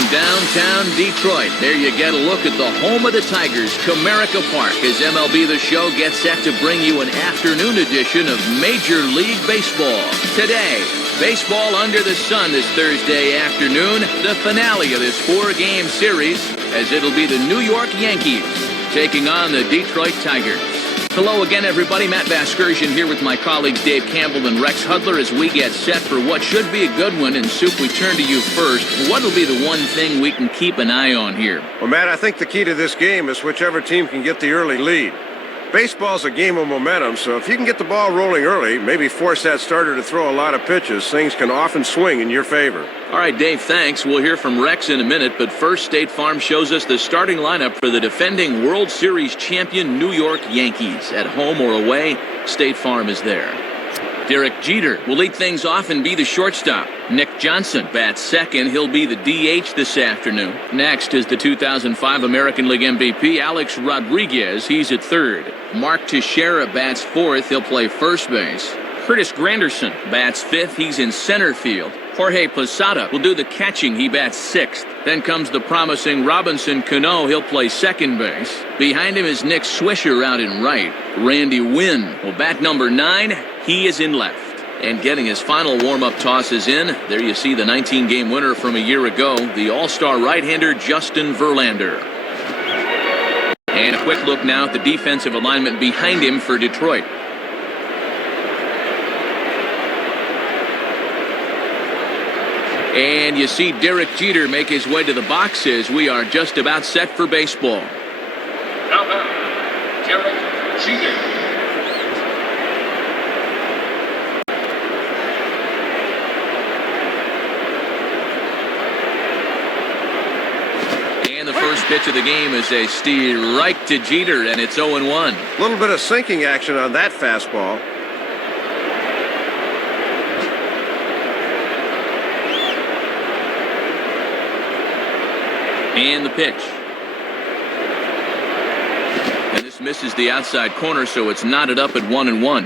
from downtown Detroit. There you get a look at the home of the Tigers, Comerica Park, as MLB The Show gets set to bring you an afternoon edition of Major League Baseball. Today, baseball under the sun this Thursday afternoon, the finale of this four-game series, as it'll be the New York Yankees taking on the Detroit Tigers. Hello again, everybody. Matt Vasgersian here with my colleagues Dave Campbell and Rex Hudler as we get set for what should be a good one. And Soup, we turn to you first. What will be the one thing we can keep an eye on here? Well, Matt, I think the key to this game is whichever team can get the early lead. Baseball's a game of momentum, so if you can get the ball rolling early, maybe force that starter to throw a lot of pitches, things can often swing in your favor. All right, Dave, thanks. We'll hear from Rex in a minute, but first, State Farm shows us the starting lineup for the defending World Series champion New York Yankees. At home or away, State Farm is there. Derek Jeter will lead things off and be the shortstop. Nick Johnson bats second. He'll be the DH this afternoon. Next is the 2005 American League MVP, Alex Rodriguez. He's at third. Mark Teixeira bats fourth. He'll play first base. Curtis Granderson bats fifth. He's in center field. Jorge Posada will do the catching. He bats sixth. Then comes the promising Robinson Cano. He'll play second base. Behind him is Nick Swisher out in right. Randy Wynn will bat number 9. He is in left. And getting his final warm-up tosses in, there you see the 19-game winner from a year ago, the all-star right-hander Justin Verlander. And a quick look now at the defensive alignment behind him for Detroit. And you see Derek Jeter make his way to the box as we are just about set for baseball. Now back, Derek Jeter. And the first pitch of the game is a steal right to Jeter, and it's 0-1. A little bit of sinking action on that fastball. And the pitch. And this misses the outside corner, so it's knotted up at 1-1.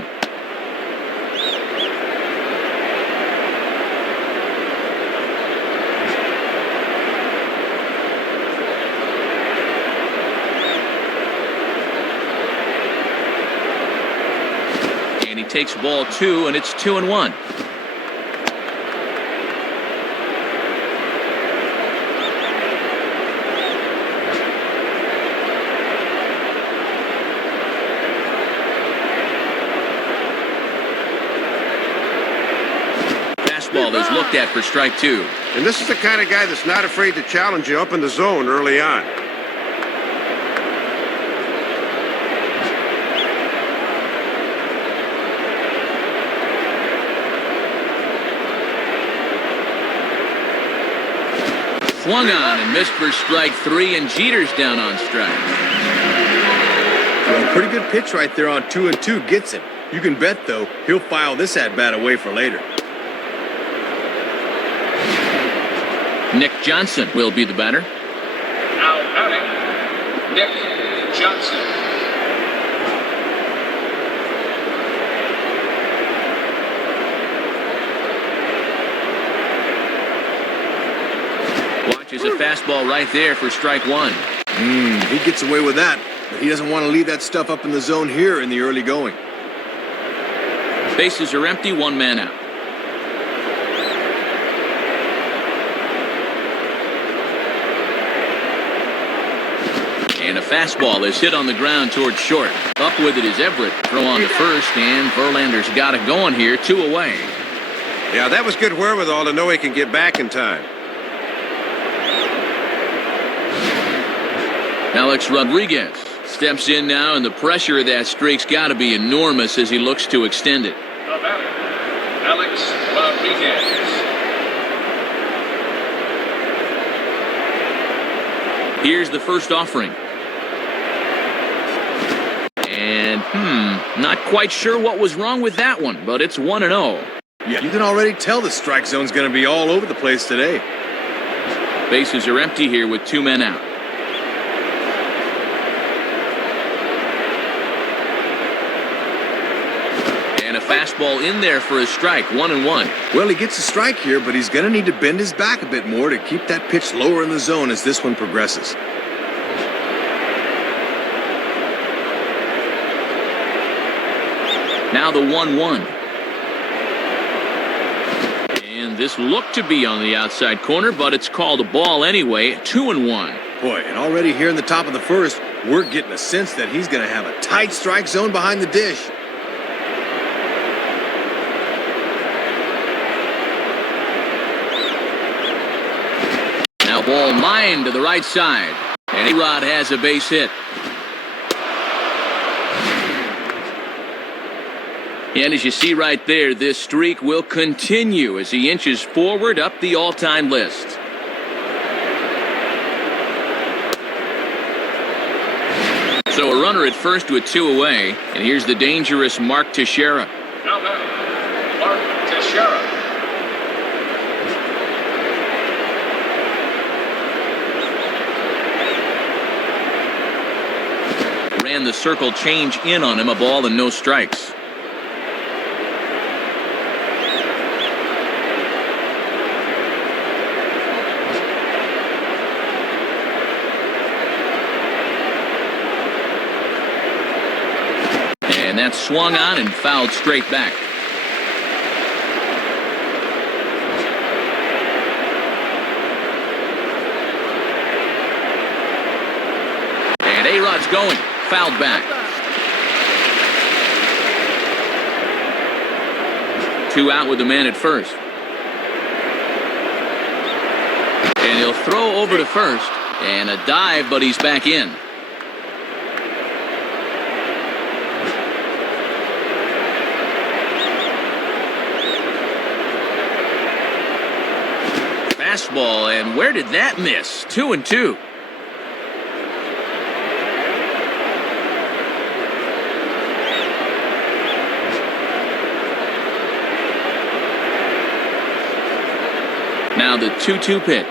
And he takes ball 2, and it's 2-1. Is looked at for strike 2. And this is the kind of guy that's not afraid to challenge you up in the zone early on. Swung on and missed for strike 3, and Jeter's down on strike. Well, pretty good pitch right there on 2-2 gets him. You can bet, though, he'll file this at-bat away for later. Nick Johnson will be the batter. Now batting, Nick Johnson. Watches a fastball right there for strike 1. He gets away with that, but he doesn't want to leave that stuff up in the zone here in the early going. Bases are empty, 1 man out. And a fastball is hit on the ground towards short. Up with it is Everett. Throw on to first, and Verlander's got it going here, 2 away. Yeah, that was good wherewithal to know he can get back in time. Alex Rodriguez steps in now, and the pressure of that streak's got to be enormous as he looks to extend it. The batter, Alex Rodriguez. Here's the first offering. And, not quite sure what was wrong with that one, but it's 1-0. Yeah, you can already tell the strike zone's going to be all over the place today. Bases are empty here with 2 men out. fastball in there for a strike, 1-1. Well, he gets a strike here, but he's going to need to bend his back a bit more to keep that pitch lower in the zone as this one progresses. Now the 1-1. And this looked to be on the outside corner, but it's called a ball anyway, 2-1. Boy, and already here in the top of the first, we're getting a sense that he's going to have a tight strike zone behind the dish. Now ball lined to the right side. And A-Rod has a base hit. And as you see right there, this streak will continue as he inches forward up the all-time list. So a runner at first with 2 away, and here's the dangerous Mark Teixeira. Now batting, Mark Teixeira. Ran the circle change in on him, a ball and no strikes. And that's swung on and fouled straight back. And A-Rod's going. Fouled back. 2 out with the man at first. And he'll throw over to first. And a dive, but he's back in. Fastball, and where did that miss? 2-2. Now the 2-2 pitch.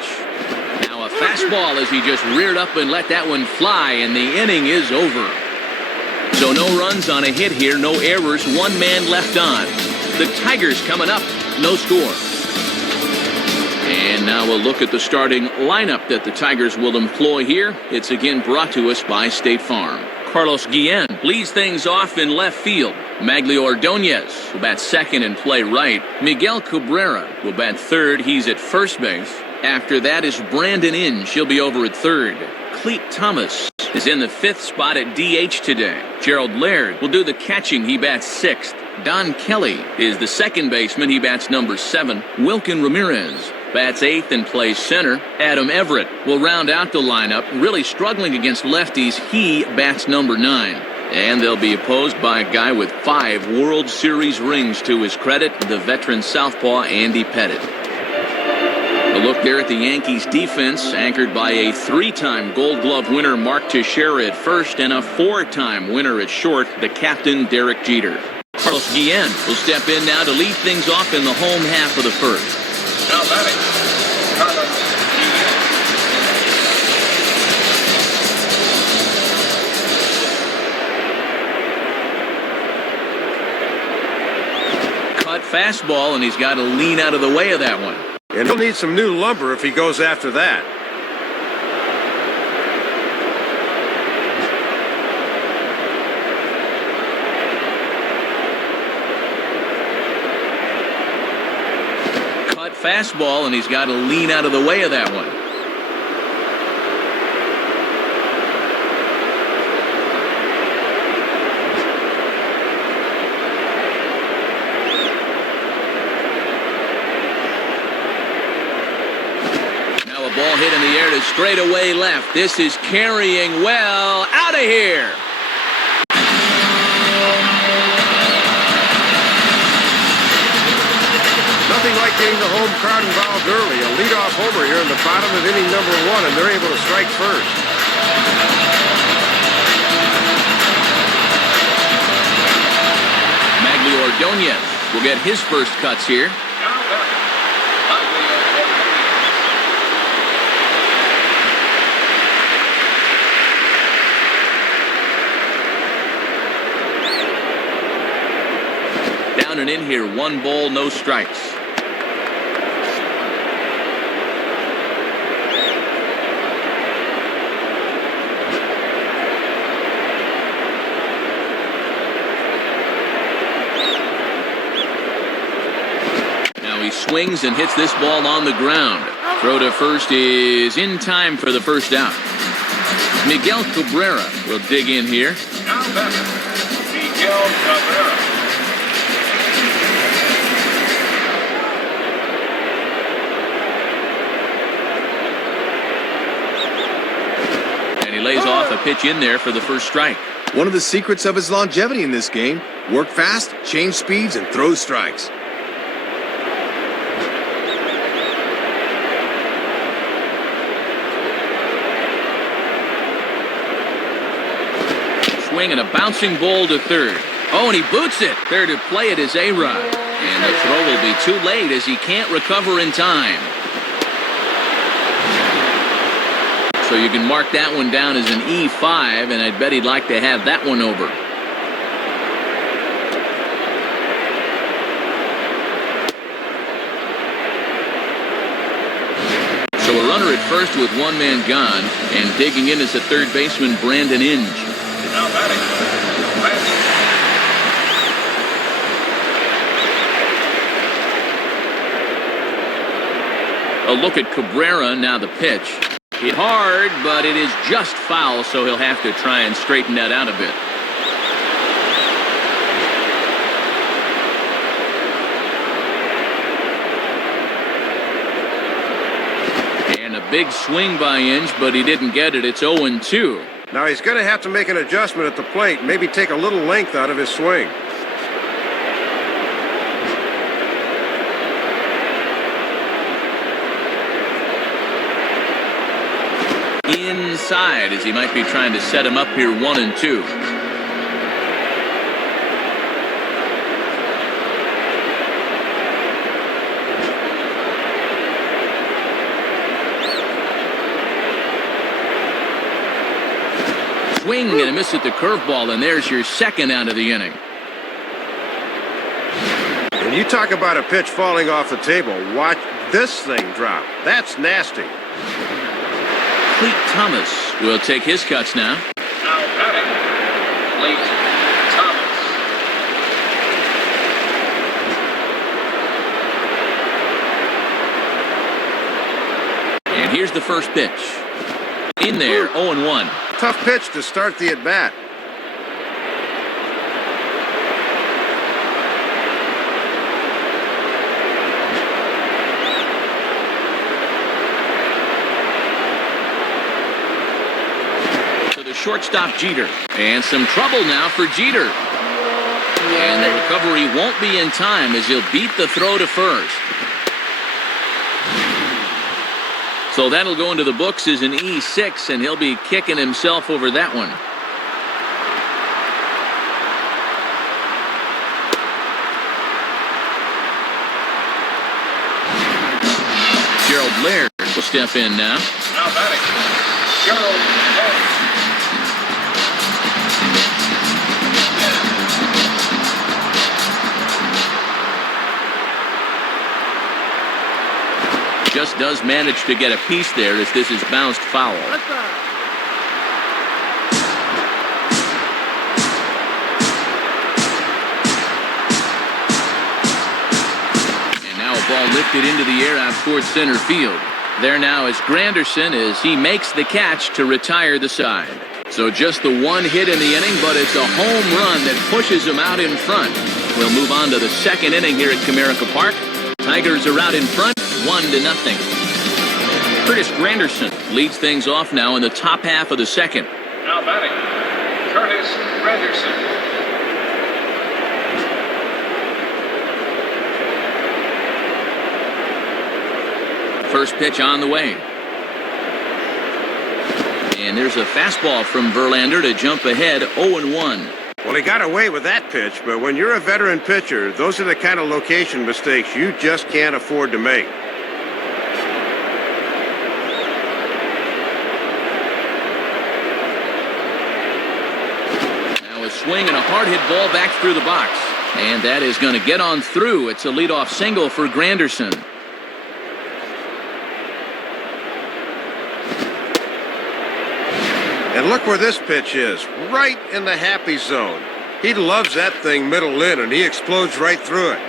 Now a fastball as he just reared up and let that one fly, and the inning is over. So no runs on a hit here, no errors, 1 man left on. The Tigers coming up, no score. And now we'll look at the starting lineup that the Tigers will employ here. It's again brought to us by State Farm. Carlos Guillen leads things off in left field. Maglio Ordonez will bat second and play right. Miguel Cabrera will bat third. He's at first base. After that is Brandon Inge. He'll be over at third. Cleet Thomas is in the 5th spot at DH today. Gerald Laird will do the catching. He bats 6th. Don Kelly is the second baseman. He bats number 7. Wilkin Ramirez bats 8th and plays center. Adam Everett will round out the lineup. Really struggling against lefties. He bats number 9. And they'll be opposed by a guy with 5 World Series rings to his credit, the veteran southpaw Andy Pettitte. A look there at the Yankees defense, anchored by a 3-time Gold Glove winner Mark Teixeira at first and a 4-time winner at short, the captain Derek Jeter. Carlos Guillen will step in now to lead things off in the home half of the first. Now batting, Carlos Guillen. Cut fastball, and he's got to lean out of the way of that one. And he'll need some new lumber if he goes after that. Cut fastball, and he's got to lean out of the way of that one. Ball hit in the air to straightaway left. This is carrying well. Out of here. Nothing like getting the home crowd involved early. A leadoff homer here in the bottom of inning number 1, and they're able to strike first. Maglio Ordonez will get his first cuts here. running in here. 1 ball, no strikes. Now he swings and hits this ball on the ground. Throw to first is in time for the first out. Miguel Cabrera will dig in here. Now batting, Miguel Cabrera. And he lays off a pitch in there for the first strike. One of the secrets of his longevity in this game: work fast, change speeds, and throw strikes. Swing and a bouncing ball to third. Oh, and he boots it. There to play it is A-Rod. And the throw will be too late as he can't recover in time. So you can mark that one down as an E5, and I'd bet he'd like to have that one over. So a runner at first with 1 man gone, and digging in is the third baseman Brandon Inge. Now batting, Brandon. A look at Cabrera, now the pitch. Hit hard, but it is just foul, so he'll have to try and straighten that out a bit. And a big swing by Inge, but he didn't get it. It's 0-2. Now he's going to have to make an adjustment at the plate, maybe take a little length out of his swing. Inside, as he might be trying to set him up here 1-2. Swing and a miss at the curveball, and there's your second out of the inning. When you talk about a pitch falling off the table, watch this thing drop. That's nasty. Cleet Thomas will take his cuts now. Now batting, Cleet Thomas. And here's the first pitch. In there, 0-1. Tough pitch to start the at-bat. To the shortstop, Jeter. And some trouble now for Jeter. And the recovery won't be in time as he'll beat the throw to first. So that'll go into the books as an E6, and he'll be kicking himself over that one. Gerald Laird will step in now. Now batting, Gerald Laird. Just does manage to get a piece there as this is bounced foul. And now a ball lifted into the air out towards center field. There now is Granderson as he makes the catch to retire the side. So just the 1 hit in the inning, but it's a home run that pushes him out in front. We'll move on to the second inning here at Comerica Park. Tigers are out in front, 1-0. Curtis Granderson leads things off now in the top half of the second. Now batting, Curtis Granderson. First pitch on the way. And there's a fastball from Verlander to jump ahead 0-1. Well, he got away with that pitch, but when you're a veteran pitcher, those are the kind of location mistakes you just can't afford to make. Now a swing and a hard hit ball back through the box. And that is going to get on through. It's a leadoff single for Granderson. And look where this pitch is, right in the happy zone. He loves that thing middle in, and he explodes right through it.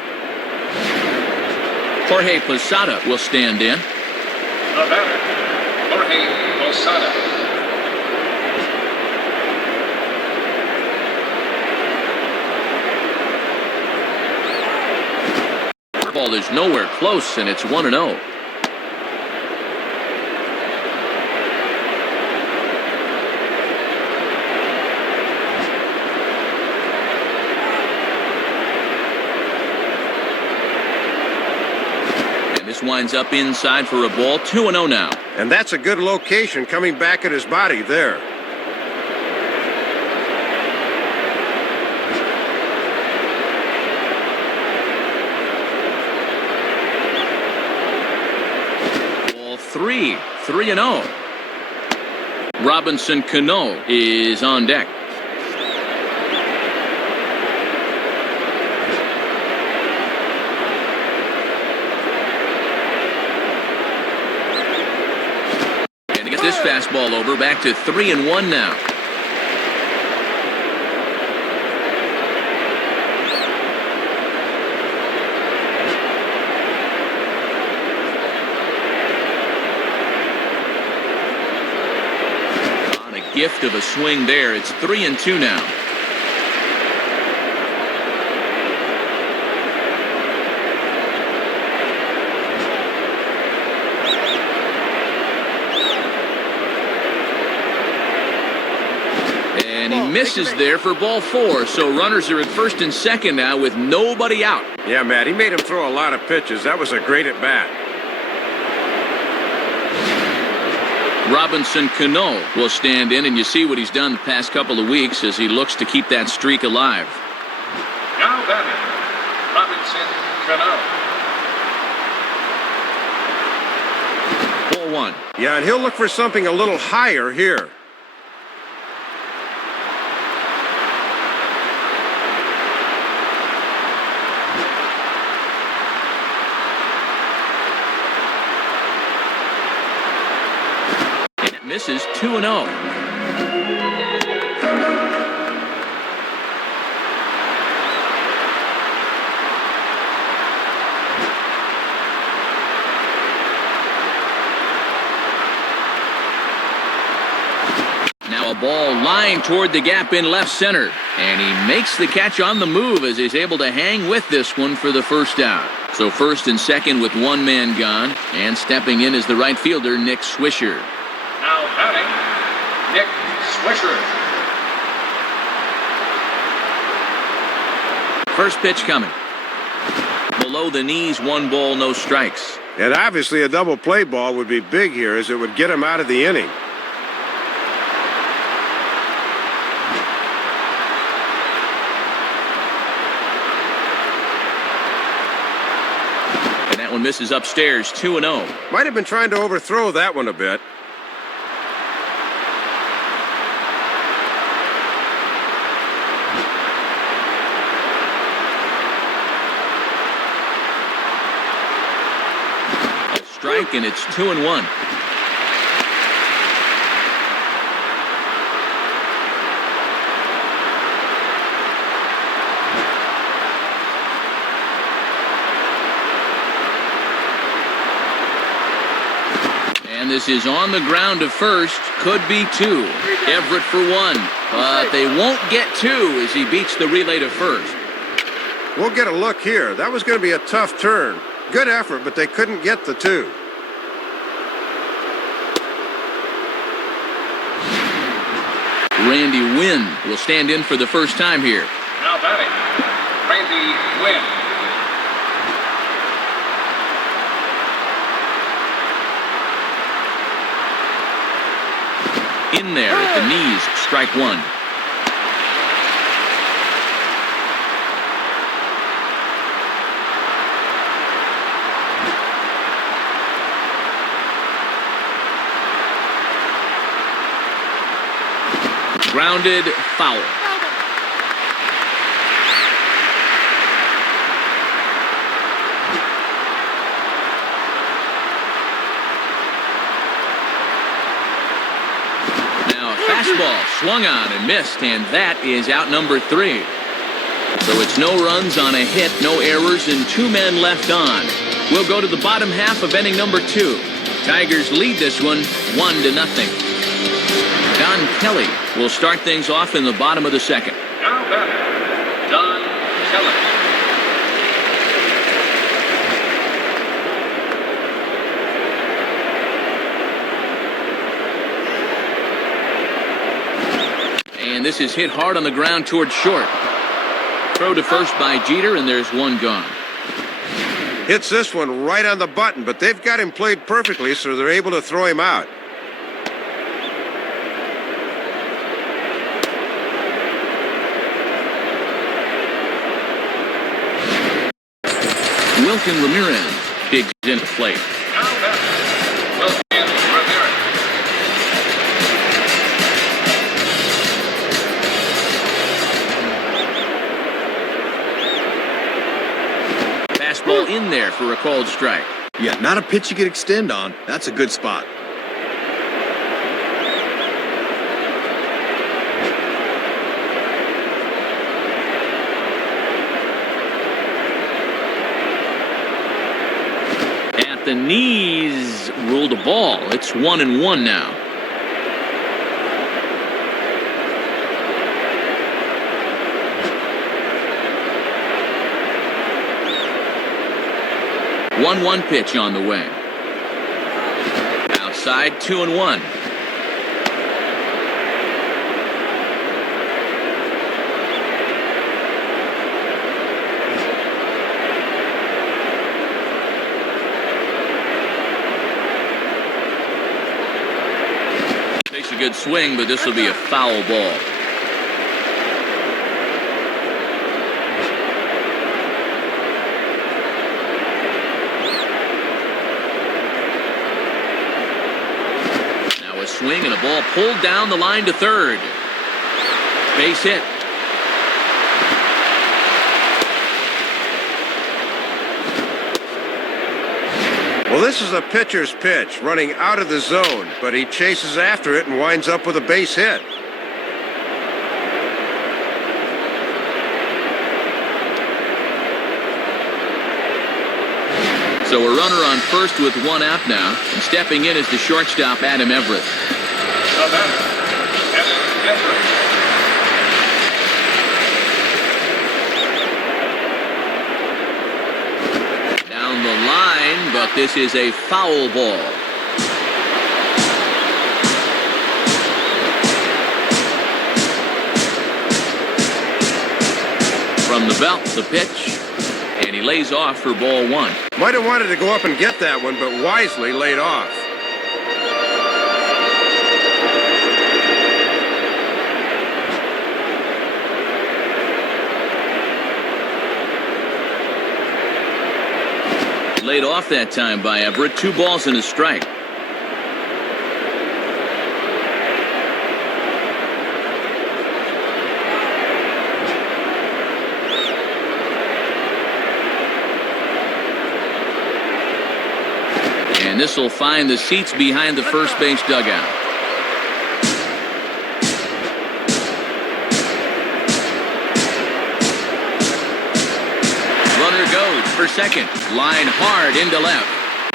Jorge Posada will stand in. The batter, Jorge Posada. Ball is nowhere close, and it's 1-0. This winds up inside for a ball. 2-0 now. And that's a good location coming back at his body there. Ball 3-0. Robinson Cano is on deck. This fastball over, back to 3-1 now. On a gift of a swing there, it's 3-2 now. And he misses there for ball 4. So runners are at first and second now with nobody out. Yeah, Matt, he made him throw a lot of pitches. That was a great at bat. Robinson Cano will stand in, and you see what he's done the past couple of weeks as he looks to keep that streak alive. Now batting, Robinson Cano. Ball 1. Yeah, and he'll look for something a little higher here. Misses 2-0. Now a ball lined toward the gap in left center. And he makes the catch on the move as he's able to hang with this one for the first out. So first and second with one man gone. And stepping in is the right fielder, Nick Swisher. Now batting, Nick Swisher. First pitch coming. Below the knees, 1 ball, no strikes. And obviously a double play ball would be big here as it would get him out of the inning. And that one misses upstairs, 2-0. Might have been trying to overthrow that one a bit. Strike, and it's 2-1. And this is on the ground to first. Could be 2. Everett for 1. But they won't get 2 as he beats the relay to first. We'll get a look here. That was going to be a tough turn. Good effort, but they couldn't get the 2. Randy Wynn will stand in for the first time here. Now batting, Randy Wynn. In there at the knees, strike 1. Grounded, foul. Fastball swung on and missed, and that is out number 3. So it's no runs on a hit, no errors, and 2 men left on. We'll go to the bottom half of inning number 2. Tigers lead this one 1-0. Don Kelly will start things off in the bottom of the second. Now batting, Don Kelly. And this is hit hard on the ground towards short. Throw to first by Jeter, and there's one gone. Hits this one right on the button, but they've got him played perfectly, so they're able to throw him out. Wilkin Ramirez digs into plate. Now batting, Wilkin Ramirez. Fastball in there for a called strike. Yeah, not a pitch you could extend on. That's a good spot. At the knees, ruled a ball. It's 1-1 now. One pitch on the way. Outside, 2-1. Takes a good swing, but this will be a foul ball. Swing and a ball pulled down the line to third. Base hit. Well, this is a pitcher's pitch, running out of the zone, but he chases after it and winds up with a base hit. So a runner on first with 1 out now, and stepping in is the shortstop, Adam Everett. The batter, Adam Everett. Down the line, but this is a foul ball. From the belt, the pitch, and he lays off for ball 1. Might have wanted to go up and get that one, but wisely laid off. Laid off that time by Everett. 2 balls and a strike. And this will find the seats behind the first base dugout. Runner goes for second. Line hard into left.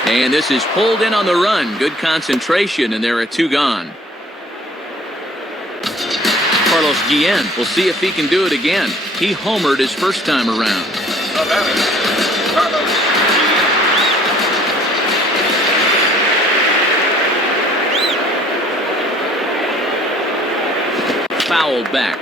And this is pulled in on the run. Good concentration, and there are 2 gone. Carlos Guillen will see if he can do it again. He homered his first time around. The batter, Carlos Guillen. Foul back.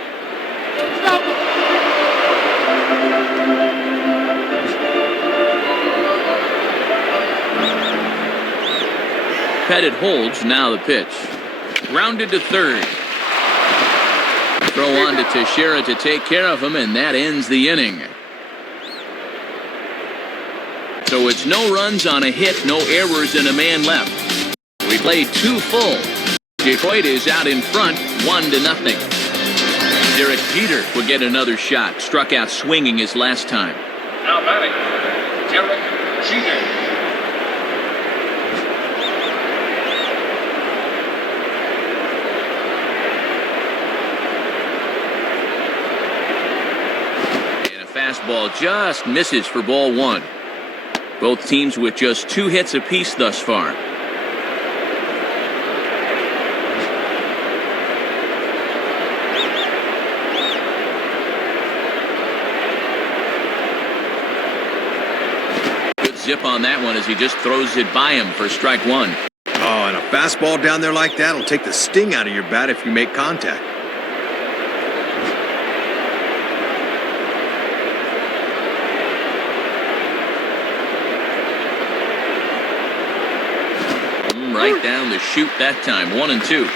Pettit holds, now the pitch. Grounded to third. Throw on to Teixeira to take care of him, and that ends the inning. So it's no runs on a hit, no errors, and a man left. We played 2 full. Detroit is out in front, 1-0. Derek Jeter will get another shot. Struck out swinging his last time. Now batting, Derek Jeter. fastball just misses for ball one. Both teams with just 2 hits apiece thus far. Good zip on that one as he just throws it by him for strike one. Oh, and a fastball down there like that will take the sting out of your bat if you make contact. Right down the chute that time, 1-2.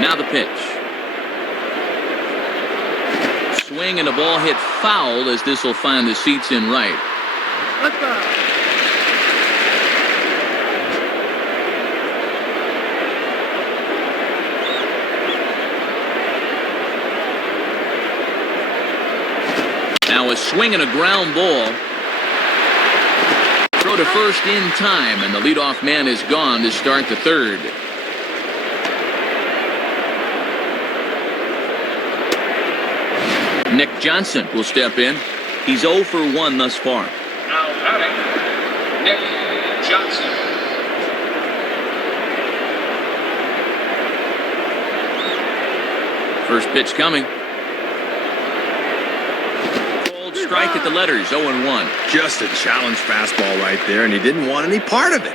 Now the pitch. Swing and a ball hit foul as this will find the seats in right. Now a swing and a ground ball. Throw to first in time, and the leadoff man is gone to start the third. Nick Johnson will step in. He's 0 for 1 thus far. Now batting, Nick Johnson. First pitch coming. Strike at the letters, 0-1. Just a challenge fastball right there, and he didn't want any part of it.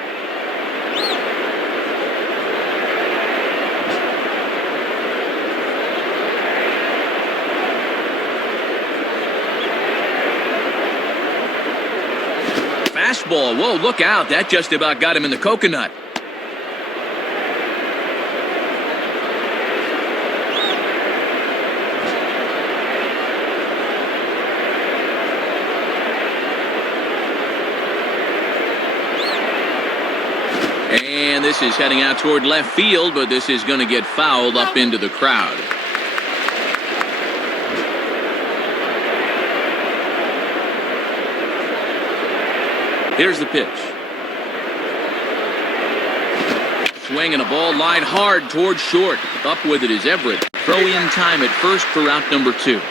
Fastball, whoa, look out. That just about got him in the coconut. And this is heading out toward left field, but this is going to get fouled up into the crowd. Here's the pitch. Swing and a ball lined hard toward short. Up with it is Everett. Throw in time at first for route number 2.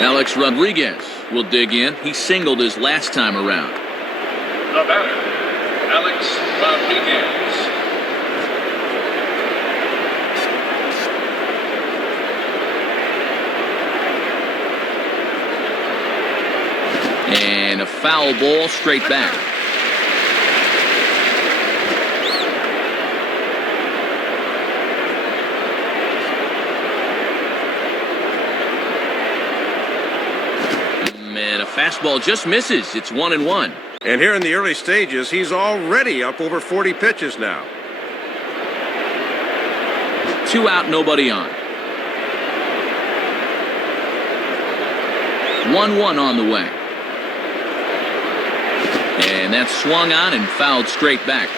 Alex Rodriguez will dig in. He singled his last time around. The batter, Alex Rodriguez. And a foul ball straight back. And a fastball just misses. It's 1-1. And here in the early stages, he's already up over 40 pitches now. 2 out, nobody on. 1-1 on the way. And that's swung on and fouled straight back.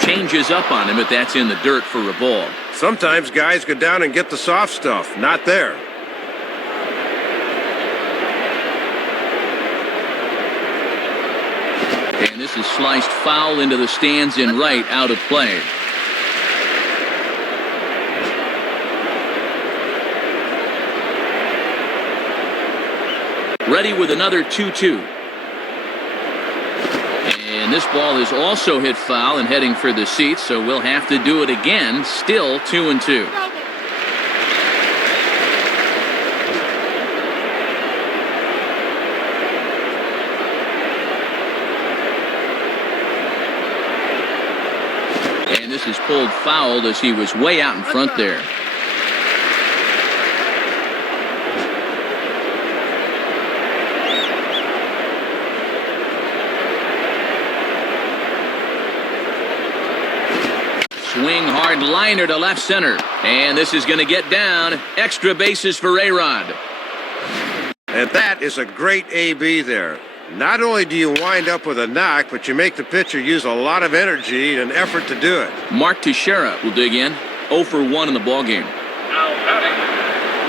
Changes up on him, but that's in the dirt for a ball. Sometimes guys go down and get the soft stuff. Not there. And this is sliced foul into the stands in right, out of play. Ready with another 2-2. And this ball is also hit foul and heading for the seats, so we'll have to do it again. Still 2-2. And this is pulled foul as he was way out in front there. Swing hard liner to left center. And this is going to get down. Extra bases for A-Rod. And that is a great AB there. Not only do you wind up with a knock, but you make the pitcher use a lot of energy and effort to do it. Mark Teixeira will dig in. 0 for 1 in the ballgame. Now batting,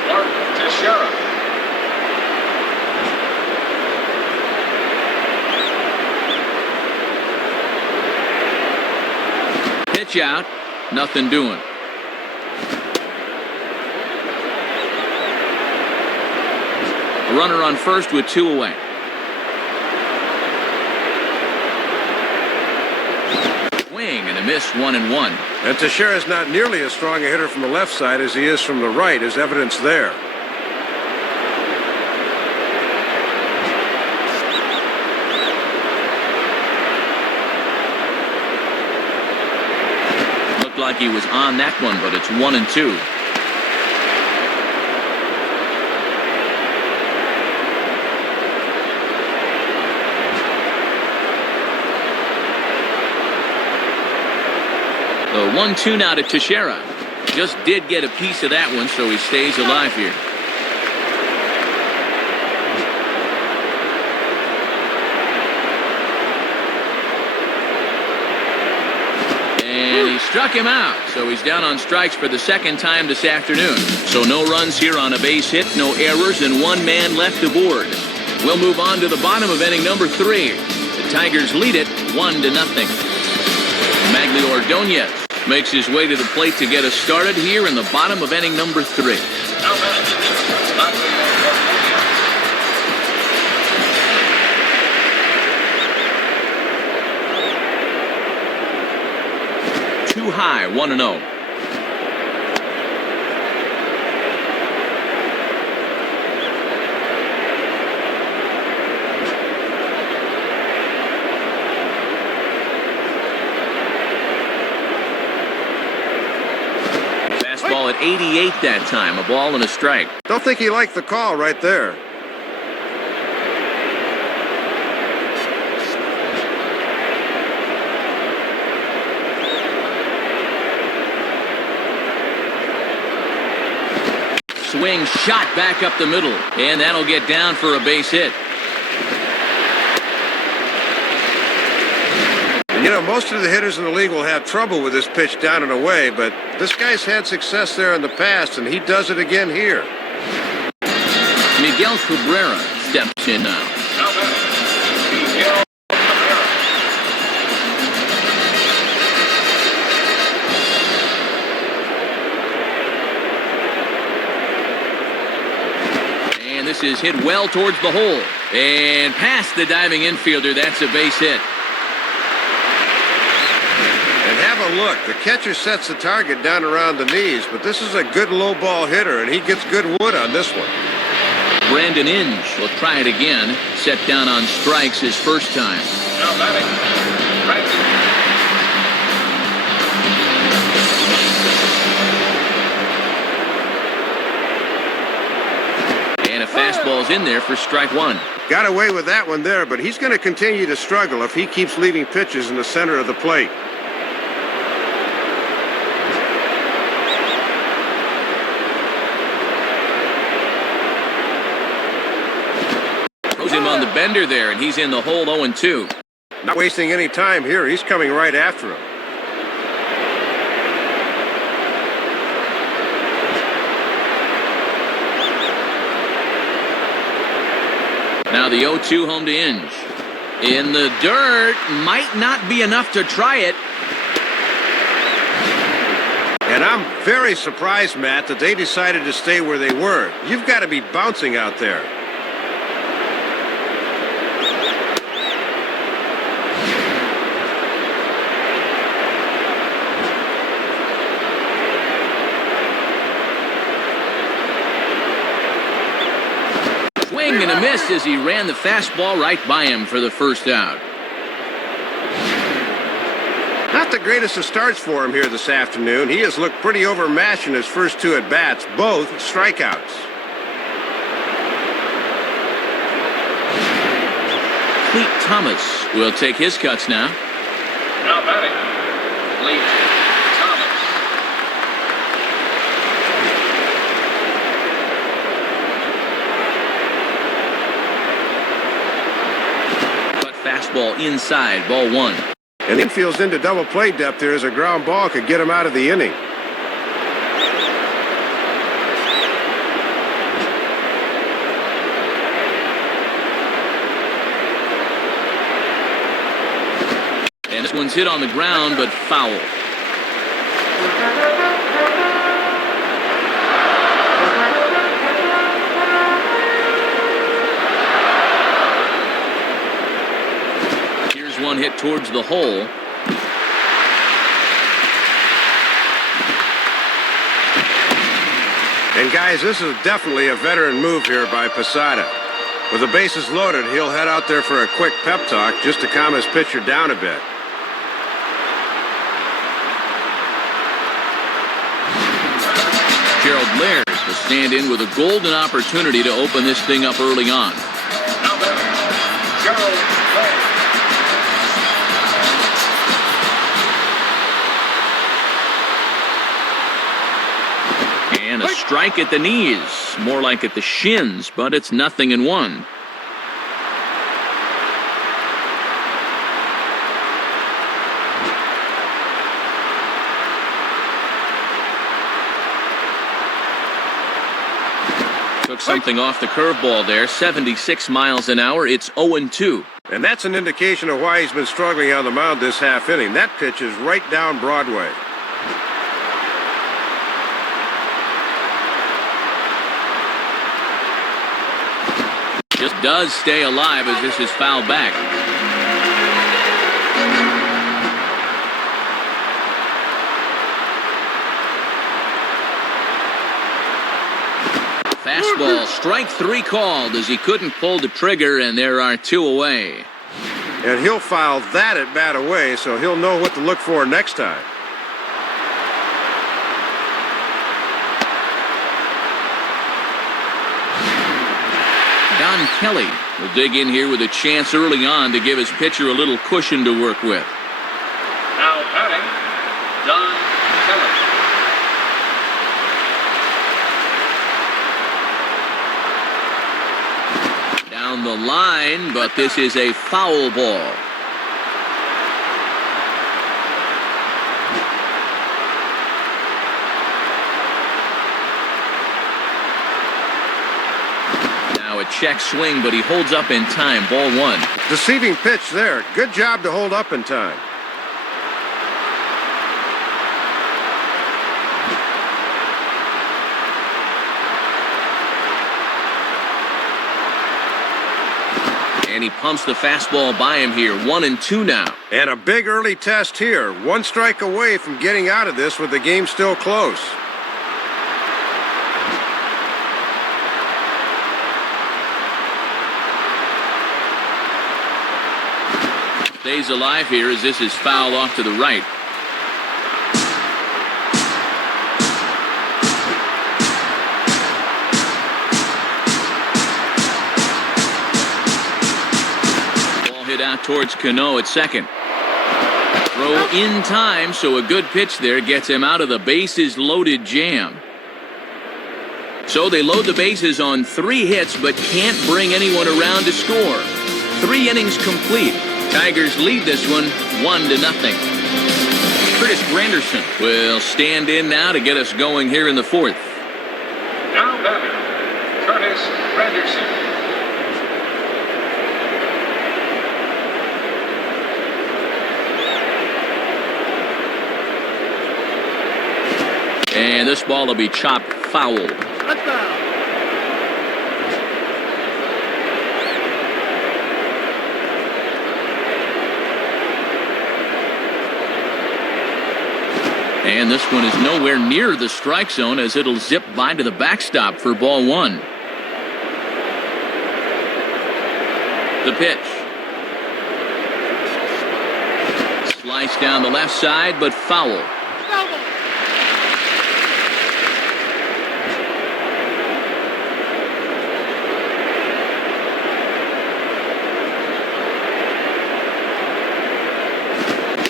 Mark Teixeira. Pitch out. Nothing doing. A runner on first with 2 away. Swing and a miss, 1-1. And Teixeira's not nearly as strong a hitter from the left side as he is from the right, as evidence there. Looked like he was on that one, but it's 1-2. The 1-2 now to Teixeira. Just did get a piece of that one, so he stays alive here. And he struck him out, so he's down on strikes for the second time this afternoon. So no runs here on a base hit, no errors, and 1 man left aboard. We'll move on to the bottom of inning number 3. The Tigers lead it 1-0. Magli Ordonez makes his way to the plate to get us started here in the bottom of inning number 3. Now batting, Magli Ordonez. Too high, 1-0. Fastball at 88 that time, a ball and a strike. Don't think he liked the call right there. Swing shot back up the middle, and that'll get down for a base hit. You know, most of the hitters in the league will have trouble with this pitch down and away, but this guy's had success there in the past, and he does it again here. Miguel Cabrera steps in now. Now batting, Miguel Cabrera. And this is hit well towards the hole. And past the diving infielder, that's a base hit. And have a look. The catcher sets the target down around the knees, but this is a good low ball hitter, and he gets good wood on this one. Brandon Inge will try it again. Set down on strikes his first time. Now batting, Brandon. And a fastball's in there for strike 1. Got away with that one there, but he's going to continue to struggle if he keeps leaving pitches in the center of the plate. Throws him on the bender there, and he's in the hole 0-2. Not wasting any time here. He's coming right after him. Now the 0-2 home to Inge. In the dirt, might not be enough to try it. And I'm very surprised, Matt, that they decided to stay where they were. You've got to be bouncing out there. Swing and a miss as he ran the fastball right by him for the first out. Not the greatest of starts for him here this afternoon. He has looked pretty overmatched in his first 2 at-bats, both strikeouts. Clete Thomas will take his cuts now. Now batting, Clete Thomas. Fastball inside, ball one. And infield's into double play depth here as a ground ball could get him out of the inning. And this one's hit on the ground, but foul. Here's one hit towards the hole. And guys, this is definitely a veteran move here by Posada. With the bases loaded, he'll head out there for a quick pep talk just to calm his pitcher down a bit. Gerald Laird will stand in with a golden opportunity to open this thing up early on. Now batting, Gerald Laird. And a strike at the knees, more like at the shins, but it's 0-1. Took something off the curveball there, 76 miles an hour. It's 0-2. And that's an indication of why he's been struggling on the mound this half inning. That pitch is right down Broadway. Just does stay alive as this is fouled back. Fastball, strike three called as he couldn't pull the trigger, and there are two away. And he'll foul that at bat away, so he'll know what to look for next time. Don Kelly will dig in here with a chance early on to give his pitcher a little cushion to work with. Now batting, Don Kelly. Down the line, but this is a foul ball. Now a check swing, but he holds up in time. Ball one. Deceiving pitch there. Good job to hold up in time. And he pumps the fastball by him here. 1-2 now. And a big early test here. One strike away from getting out of this with the game still close. Stays alive here as this is fouled off to the right. Ball hit out towards Cano at second. Throw in time, so a good pitch there gets him out of the bases loaded jam. So they load the bases on 3 hits but can't bring anyone around to score. 3 innings complete. Tigers lead this one 1-0. Curtis Granderson will stand in now to get us going here in the 4th. Now batting, Curtis Granderson. And this ball will be chopped foul. And this one is nowhere near the strike zone as it'll zip by to the backstop for ball one. The pitch. Slice down the left side, but foul.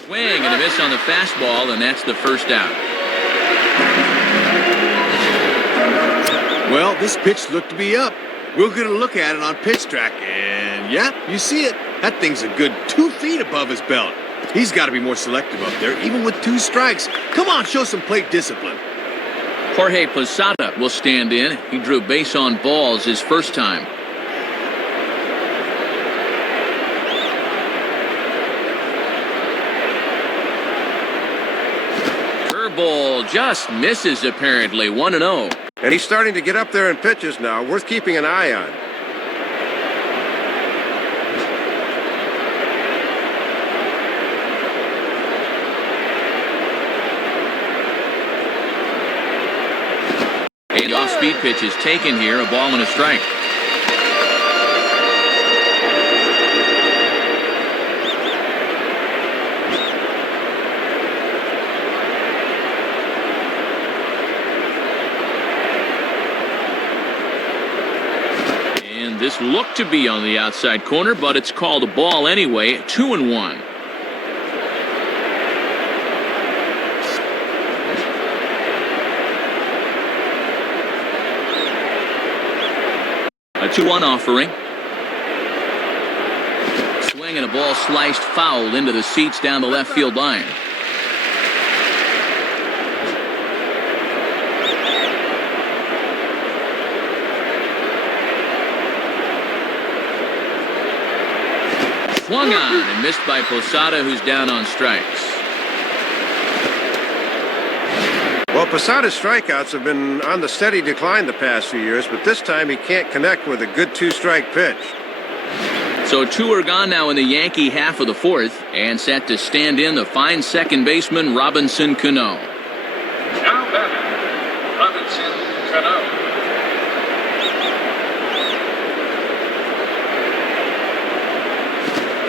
Swing and a miss on the fastball, and that's the first out. Well, this pitch looked to be up. We'll get a look at it on pitch track, and yeah, you see it. That thing's a good 2 feet above his belt. He's got to be more selective up there, even with 2 strikes. Come on, show some plate discipline. Jorge Posada will stand in. He drew base on balls his first time. Curveball just misses apparently. 1-0. And he's starting to get up there in pitches now, worth keeping an eye on. The off-speed pitch is taken here, a ball and a strike. And this looked to be on the outside corner, but it's called a ball anyway. 2-1. A 2-1 offering. Swing and a ball sliced foul into the seats down the left field line. Swung on and missed by Posada, who's down on strikes. Well, Posada's strikeouts have been on the steady decline the past few years, but this time he can't connect with a good 2-strike pitch. So 2 are gone now in the Yankee half of the fourth, and set to stand in the fine second baseman Robinson Cano. Now batting, Robinson Cano.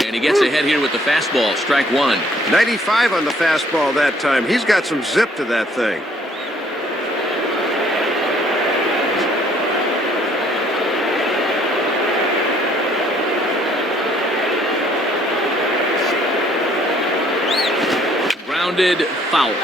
And he gets ahead here with the fastball, strike 1. 95 on the fastball that time. He's got some zip to that thing. Grounded foul.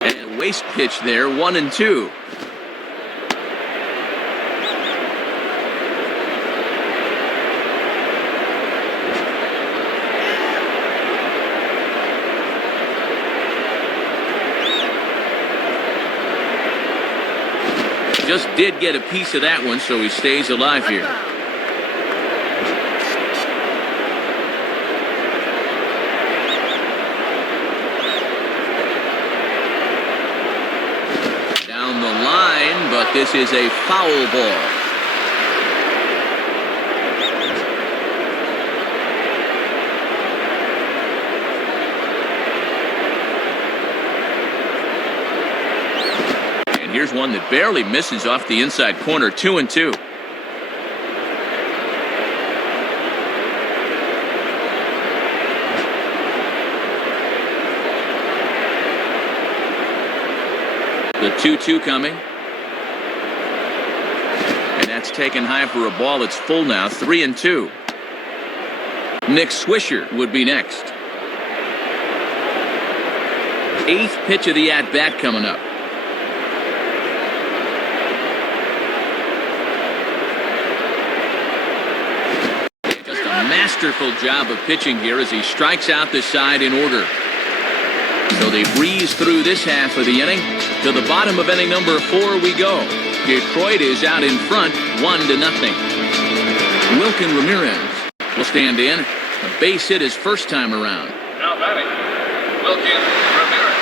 And waste pitch there, 1-2. Just did get a piece of that one, so he stays alive here. Down the line, but this is a foul ball. Here's one that barely misses off the inside corner, 2-2. The 2-2 coming. And that's taken high for a ball. It's full now, 3-2. Nick Swisher would be next. 8th pitch of the at-bat coming up. Masterful job of pitching here as he strikes out the side in order. So they breeze through this half of the inning. To the bottom of inning number 4 we go. Detroit is out in front, 1-0. Wilkin Ramirez will stand in. A base hit his first time around. Now batting, Wilkin Ramirez.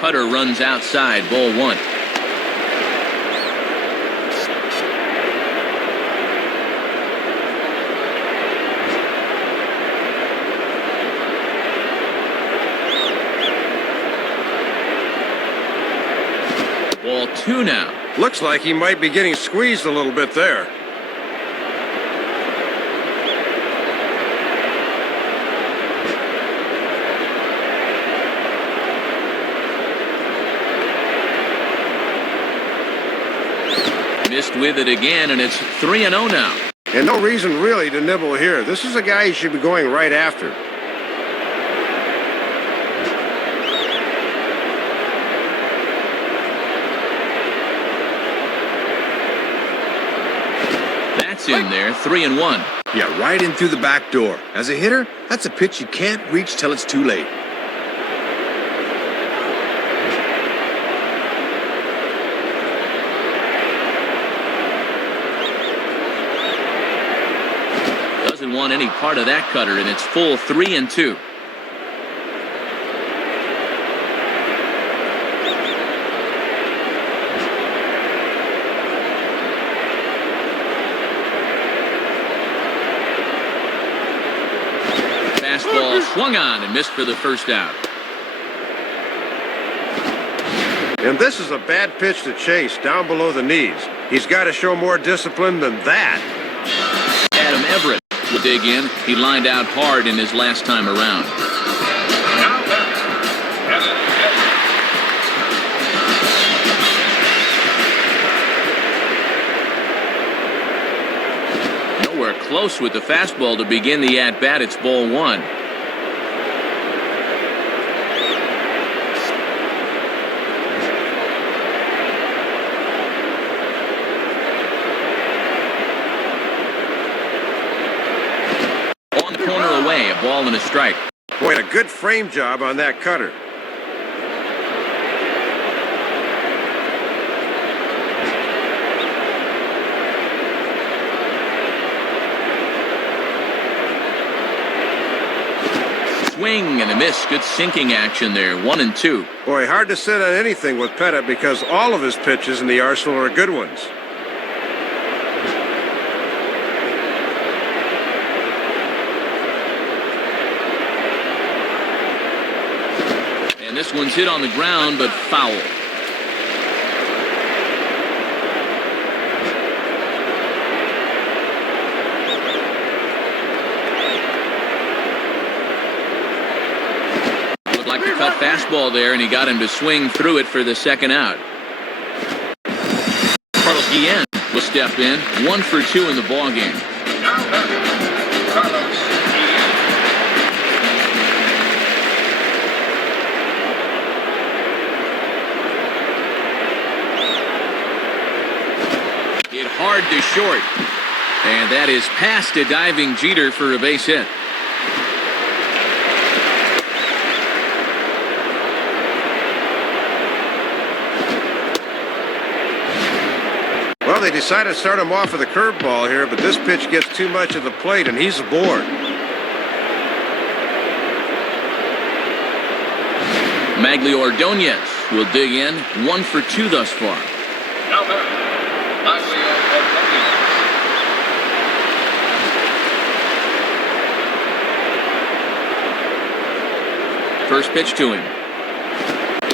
Cutter runs outside, ball 1. Ball 2 now. Looks like he might be getting squeezed a little bit there. Missed with it again, and it's 3-0 now. And no reason really to nibble here. This is a guy you should be going right after. That's in there, 3-1. Yeah, right in through the back door. As a hitter, that's a pitch you can't reach till it's too late. Doesn't want any part of that cutter, and it's full 3-2. Fastball swung on and missed for the first out. And this is a bad pitch to chase down below the knees. He's got to show more discipline than that. Adam Everett will dig in. He lined out hard in his last time around. Now batting, Adam Everett. Nowhere close with the fastball to begin the at-bat. It's ball one. On the corner away, a ball and a strike. Boy, a good frame job on that cutter. Swing and a miss. Good sinking action there. 1-2. Boy, hard to sit on anything with Pettit because all of his pitches in the arsenal are good ones. And this one's hit on the ground, but foul. Looked like a cut fastball there, and he got him to swing through it for the second out. Carlos Guillen will step in. 1 for 2 in the ballgame. Now batting, Carlos Guillen. Hit hard to short. And that is past a diving Jeter for a base hit. Well, they decided to start him off with a curveball here, but this pitch gets too much of the plate, and he's aboard. Maglio Ordonez will dig in. 1 for 2 thus far. Now batting, Maglio Ordonez. First pitch to him.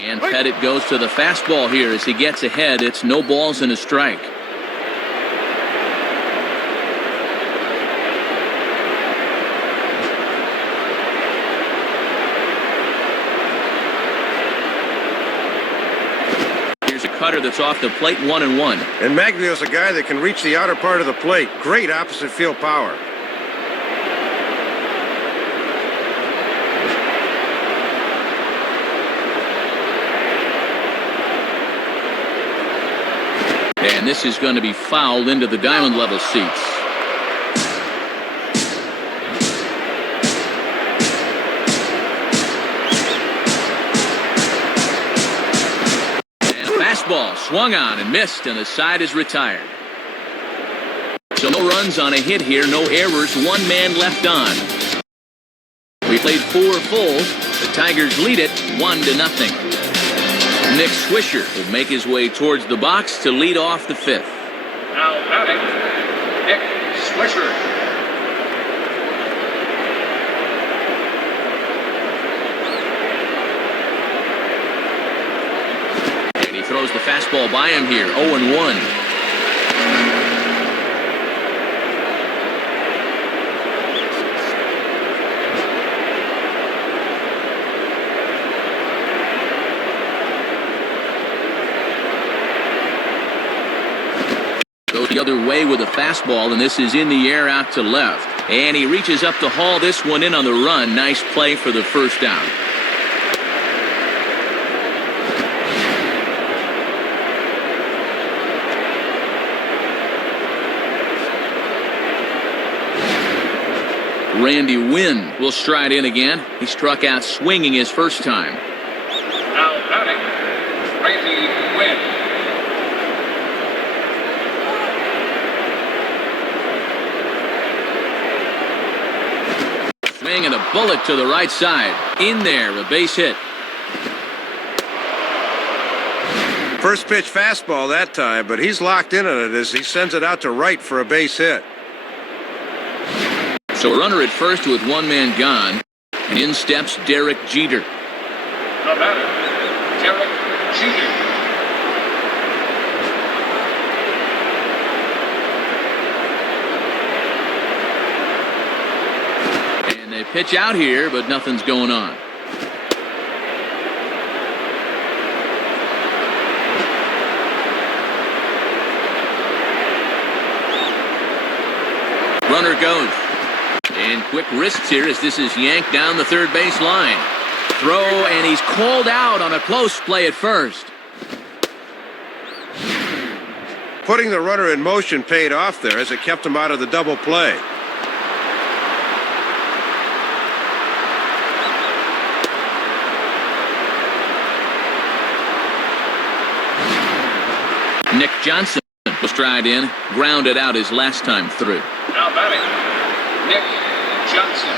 And Pettit goes to the fastball here as he gets ahead. It's no balls and a strike. Here's a cutter that's off the plate. 1-1. And Maglio's a guy that can reach the outer part of the plate. Great opposite field power. And this is going to be fouled into the diamond level seats. And a fastball swung on and missed, and the side is retired. So no runs on a hit here, no errors, 1 man left on. We played 4 full. The Tigers lead it 1-0. Nick Swisher will make his way towards the box to lead off the 5th. Now batting, Nick Swisher. And he throws the fastball by him here, 0-1. other way with a fastball, and this is in the air out to left. And he reaches up to haul this one in on the run. Nice play for the first down. Randy Wynn will stride in again. He struck out swinging his first time. Now batting, Randy Wynn. Swing and a bullet to the right side. In there, a base hit. First pitch fastball that time, but he's locked in on it as he sends it out to right for a base hit. So a runner at first with one man gone. And in steps Derek Jeter. The batter, Derek Jeter. And they pitch out here, but nothing's going on. Runner goes. And quick wrists here as this is yanked down the third base line. Throw, and he's called out on a close play at first. Putting the runner in motion paid off there as it kept him out of the double play. Nick Johnson will stride in, grounded out his last time through. Now batting, Nick Johnson.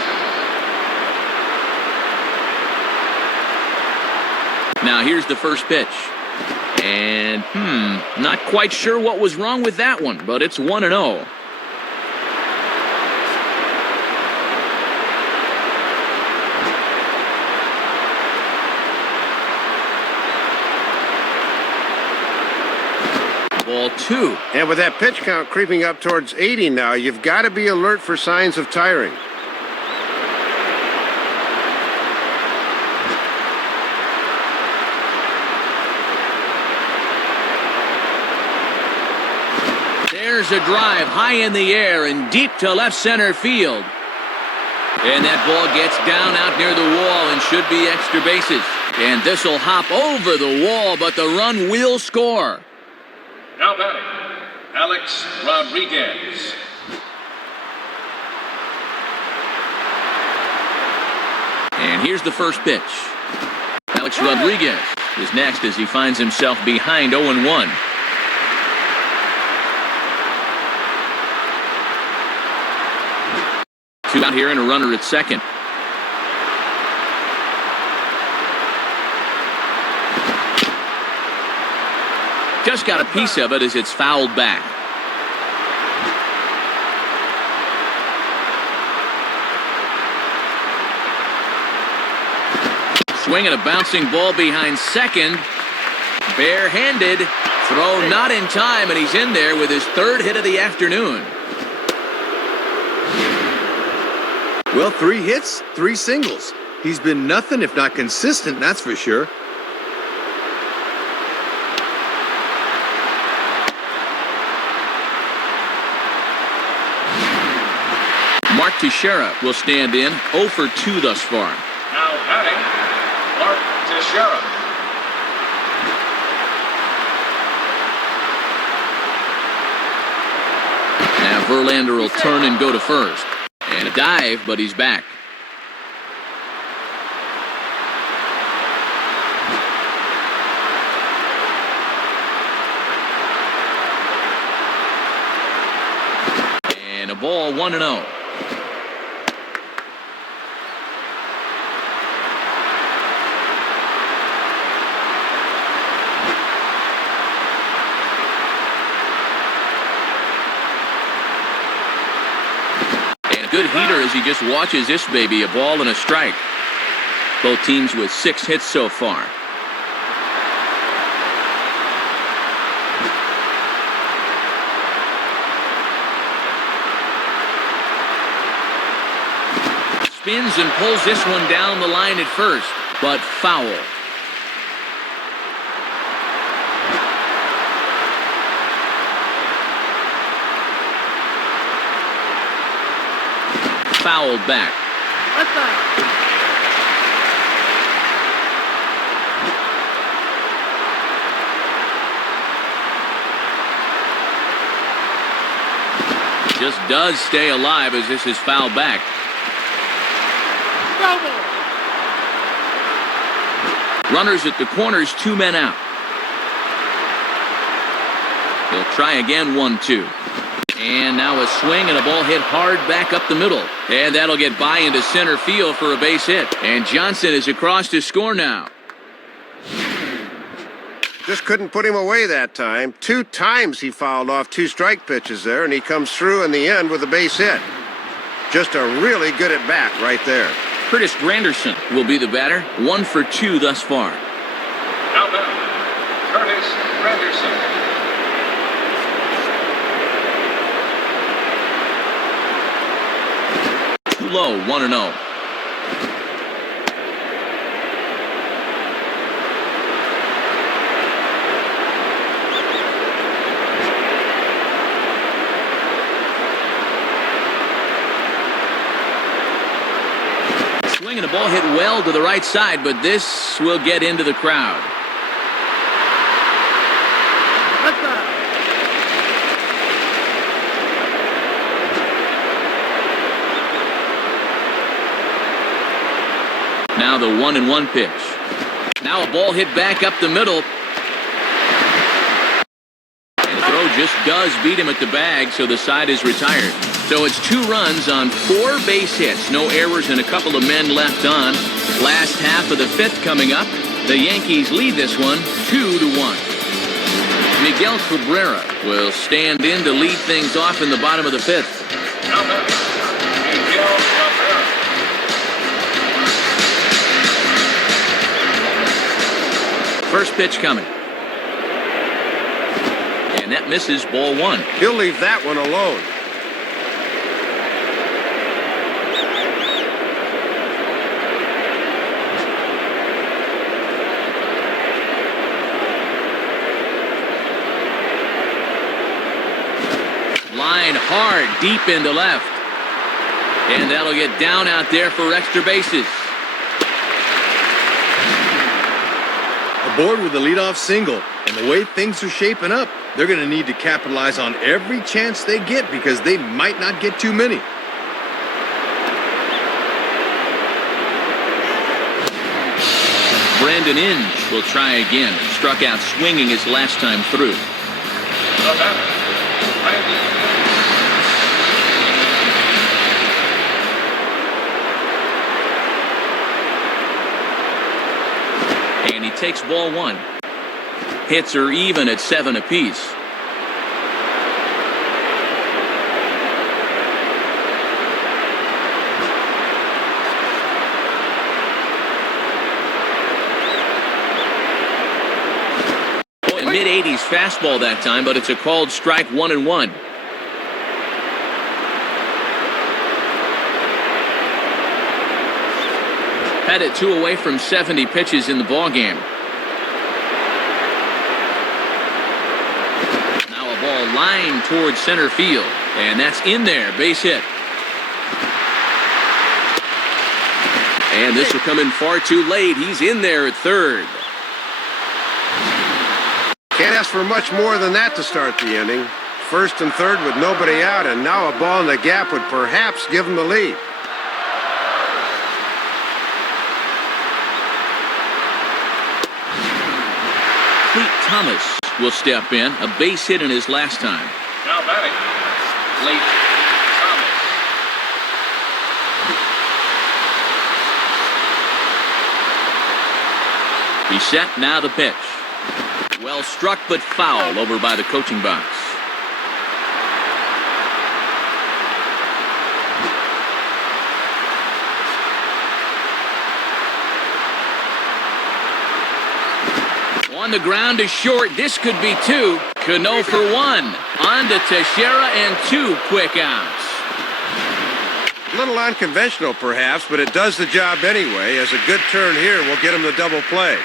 Now here's the first pitch. And, not quite sure what was wrong with that one, but it's 1-0. Ball 2. And with that pitch count creeping up towards 80 now, you've got to be alert for signs of tiring. There's a drive high in the air and deep to left center field. And that ball gets down out near the wall and should be extra bases. And this will hop over the wall, but the run will score. Now batting, Alex Rodriguez. And here's the first pitch. Alex Rodriguez is next as he finds himself behind 0-1. Two out here and a runner at second. Just got a piece of it as it's fouled back. Swinging a bouncing ball behind second. Barehanded. Throw not in time, and he's in there with his third hit of the afternoon. Well, 3 hits, 3 singles. He's been nothing if not consistent, that's for sure. Mark Teixeira will stand in, 0 for 2 thus far. Now batting, Mark Teixeira. Now Verlander will turn and go to first. And a dive, but he's back. And a ball 1-0. Good heater as he just watches this baby, a ball and a strike. Both teams with 6 hits so far. Spins and pulls this one down the line at first, but foul. fouled back. Just does stay alive as this is fouled back. Runners at the corners, 2 men out. He'll try again, 1-2. And now a swing and a ball hit hard back up the middle. And that'll get by into center field for a base hit. And Johnson is across to score now. Just couldn't put him away that time. 2 times he fouled off 2 strike pitches there, and he comes through in the end with a base hit. Just a really good at bat right there. Curtis Granderson will be the batter. 1 for 2 thus far. Now batting, Curtis Granderson. Too low, 1-0. Swing and the ball hit well to the right side, but this will get into the crowd. Now the 1-1 pitch. Now a ball hit back up the middle. And the throw just does beat him at the bag, so the side is retired. So it's 2 runs on 4 base hits. No errors and a couple of men left on. Last half of the 5th coming up. The Yankees lead this one 2-1. Miguel Cabrera will stand in to lead things off in the bottom of the 5th. Now batting, Miguel Cabrera. First pitch coming. And that misses, ball 1. He'll leave that one alone. Line hard, deep into left. And that'll get down out there for extra bases. Aboard with a leadoff single, and the way things are shaping up, they're going to need to capitalize on every chance they get because they might not get too many. Brandon Inge will try again. Struck out swinging his last time through. The batter, Brandon. And he takes ball 1. Hits are even at 7 apiece. Mid-80s fastball that time, but it's a called strike, 1-1. Had it 2 away from 70 pitches in the ballgame. Now a ball lined towards center field, and that's in there, base hit. And this will come in far too late. He's in there at third. Can't ask for much more than that to start the inning. First and third with nobody out, and now a ball in the gap would perhaps give him the lead. Cleet Thomas will step in, a base hit in his last time. Now batting, Cleet Thomas. He's set, now the pitch. Well struck, but foul over by the coaching box. On the ground is short. This could be 2. Cano for 1. On to Teixeira and 2 quick outs. A little unconventional, perhaps, but it does the job anyway, as a good turn here will get him the double play.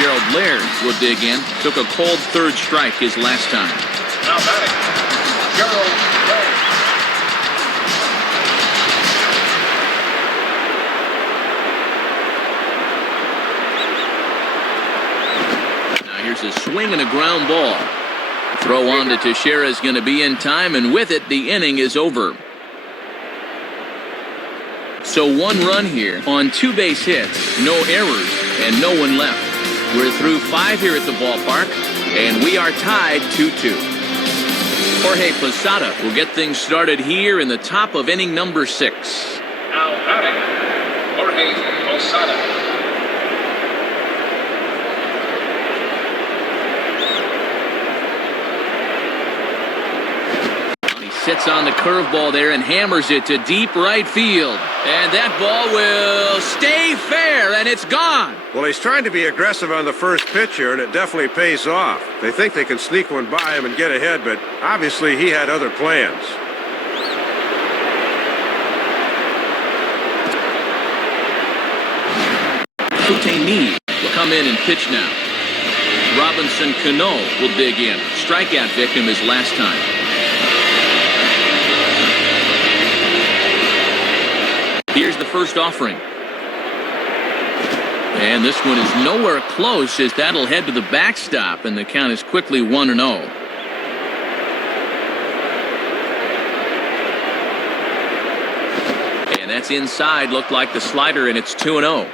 Gerald Laird will dig in. Took a cold third strike his last time. Now batting, Gerald Ray. Now here's a swing and a ground ball. Throw on to Teixeira is going to be in time, and with it, the inning is over. So 1 run here on 2 base hits, no errors, and no one left. We're through 5 here at the ballpark, and we are tied 2-2. Jorge Posada will get things started here in the top of inning number 6. Now batting, Jorge Posada. Sits on the curveball there and hammers it to deep right field. And that ball will stay fair, and it's gone. Well, he's trying to be aggressive on the first pitch here, and it definitely pays off. They think they can sneak one by him and get ahead, but obviously he had other plans. Futeni will come in and pitch now. Robinson Cano will dig in. Strikeout victim his last time. Here's the first offering. And this one is nowhere close as that'll head to the backstop, and the count is quickly 1-0. And that's inside, looked like the slider, and it's 2-0.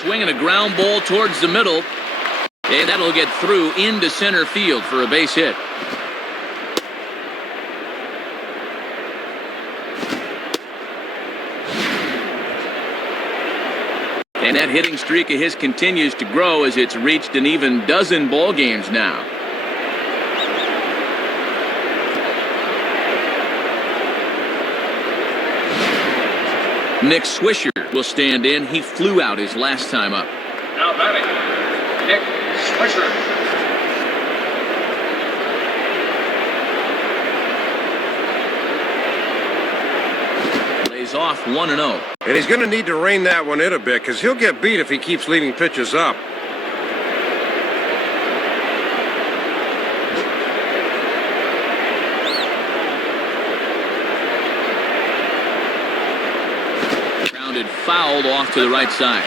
Swinging a ground ball towards the middle, and that'll get through into center field for a base hit. And that hitting streak of his continues to grow as it's reached an even dozen ball games now. Nick Swisher will stand in. He flew out his last time up. Now batting, Nick Swisher. Lays off 1-0. And he's going to need to rein that one in a bit because he'll get beat if he keeps leaving pitches up. Fouled off to the right side.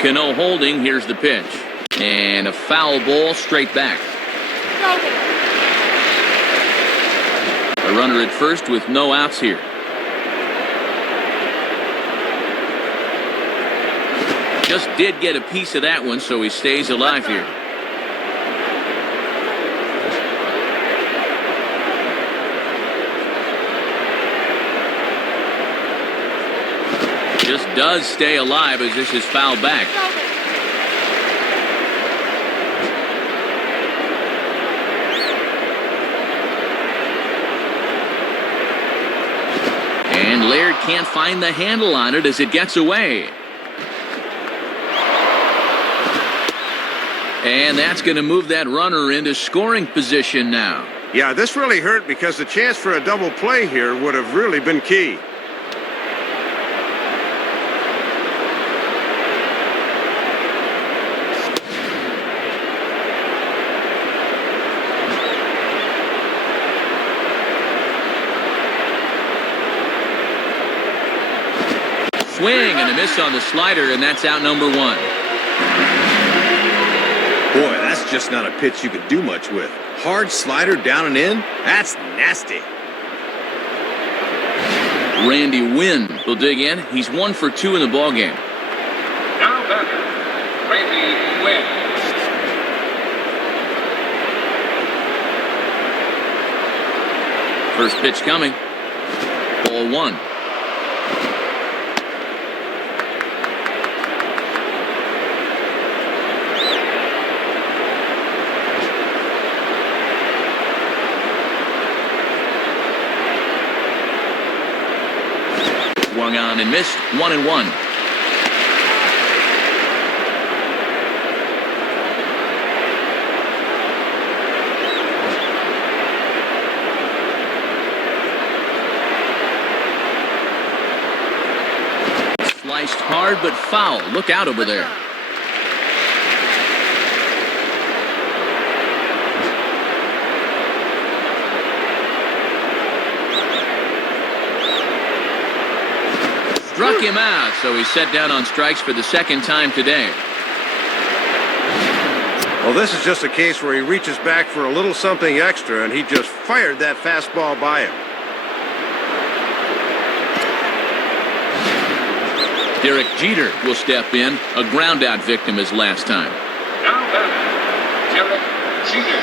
Cano holding. Here's the pitch. And a foul ball straight back. A runner at first with no outs here. Just did get a piece of that one, so he stays alive here. Just does stay alive as this is fouled back. And Laird can't find the handle on it as it gets away. And that's going to move that runner into scoring position now. Yeah, this really hurt because the chance for a double play here would have really been key. Swing and a miss on the slider, and that's out number 1. Boy, that's just not a pitch you could do much with. Hard slider down and in, that's nasty. Randy Wynn will dig in. He's 1 for 2 in the ballgame. Now batter, Randy Wynn. First pitch coming. Ball 1. Swung on and missed. 1-1. Sliced hard but foul. Look out over there. Struck him out, so he's set down on strikes for the second time today. Well, this is just a case where he reaches back for a little something extra, and he just fired that fastball by him. Derek Jeter will step in, a groundout victim as last time. Now batting, Derek Jeter.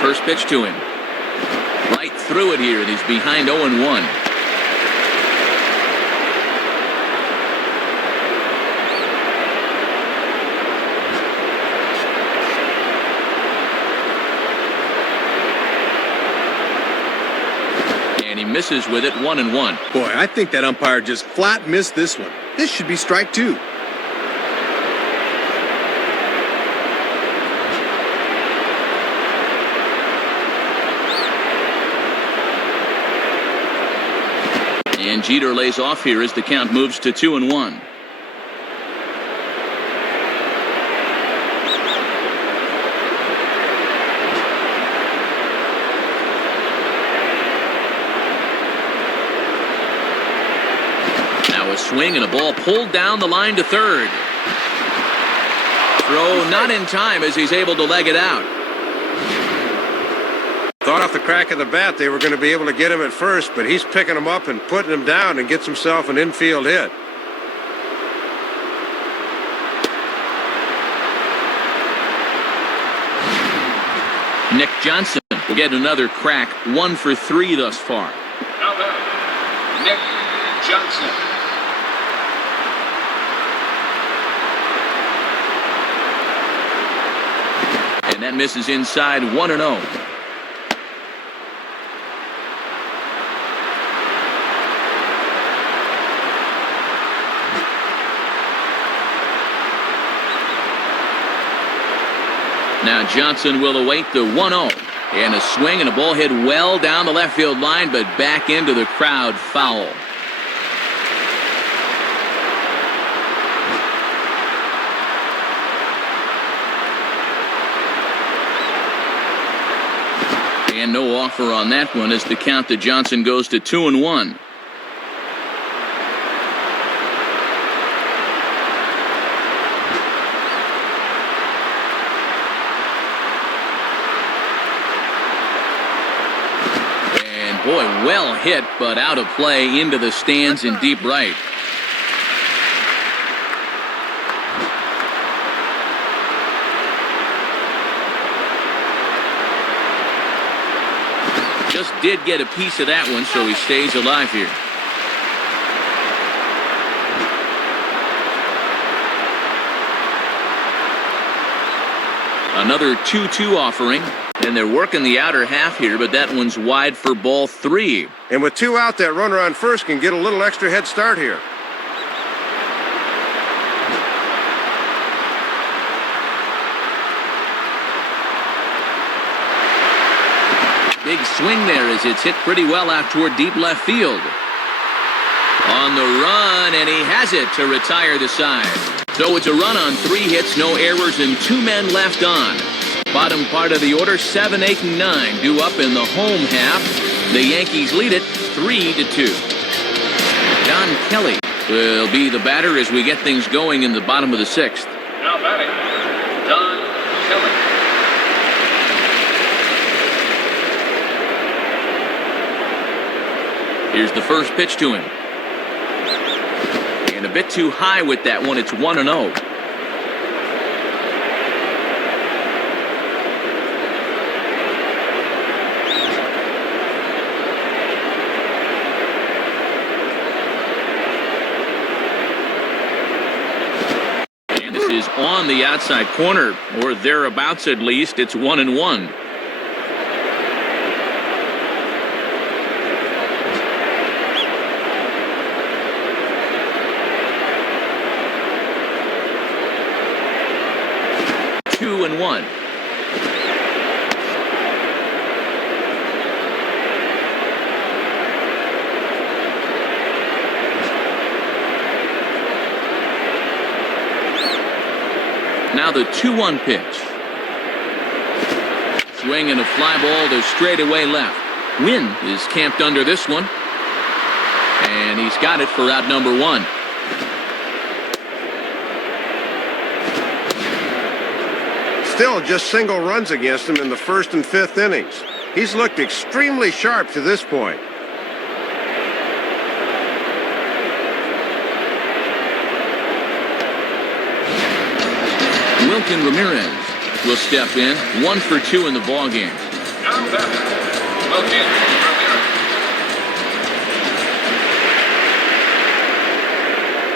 First pitch to him. Right through it here, and he's behind 0-1. And he misses with it, 1-1. Boy, I think that umpire just flat missed this one. This should be strike 2. And Jeter lays off here as the count moves to 2-1. Now a swing and a ball pulled down the line to third. Throw not in time as he's able to leg it out. Thought off the crack of the bat they were going to be able to get him at first, but he's picking him up and putting him down and gets himself an infield hit. Nick Johnson will get another crack, 1 for 3 thus far. Now batting, Nick Johnson. And that misses inside, 1-0. Now Johnson will await the 1-0. And a swing and a ball hit well down the left field line, but back into the crowd, foul. And no offer on that one as the count to Johnson goes to 2-1. Boy, well hit, but out of play into the stands in deep right. Just did get a piece of that one, so he stays alive here. Another 2-2 offering. And they're working the outer half here, but that one's wide for ball 3. And with 2 out, that runner on first can get a little extra head start here. Big swing there as it's hit pretty well out toward deep left field. On the run, and he has it to retire the side. So it's a run on 3 hits, no errors, and 2 men left on. Bottom part of the order, 7, 8, and 9 due up in the home half. The Yankees lead it 3-2. Don Kelly will be the batter as we get things going in the bottom of the 6th. Now batting, Don Kelly. Here's the first pitch to him. And a bit too high with that one. It's 1-0. Is on the outside corner, or thereabouts at least. It's 1-1. Now the 2-1 pitch. Swing and a fly ball to straightaway left. Wynn is camped under this one. And he's got it for out number 1. Still just single runs against him in the 1st and 5th innings. He's looked extremely sharp to this point. Wilkin Ramirez will step in, 1 for 2 in the ballgame. Now batting, Wilkin Ramirez.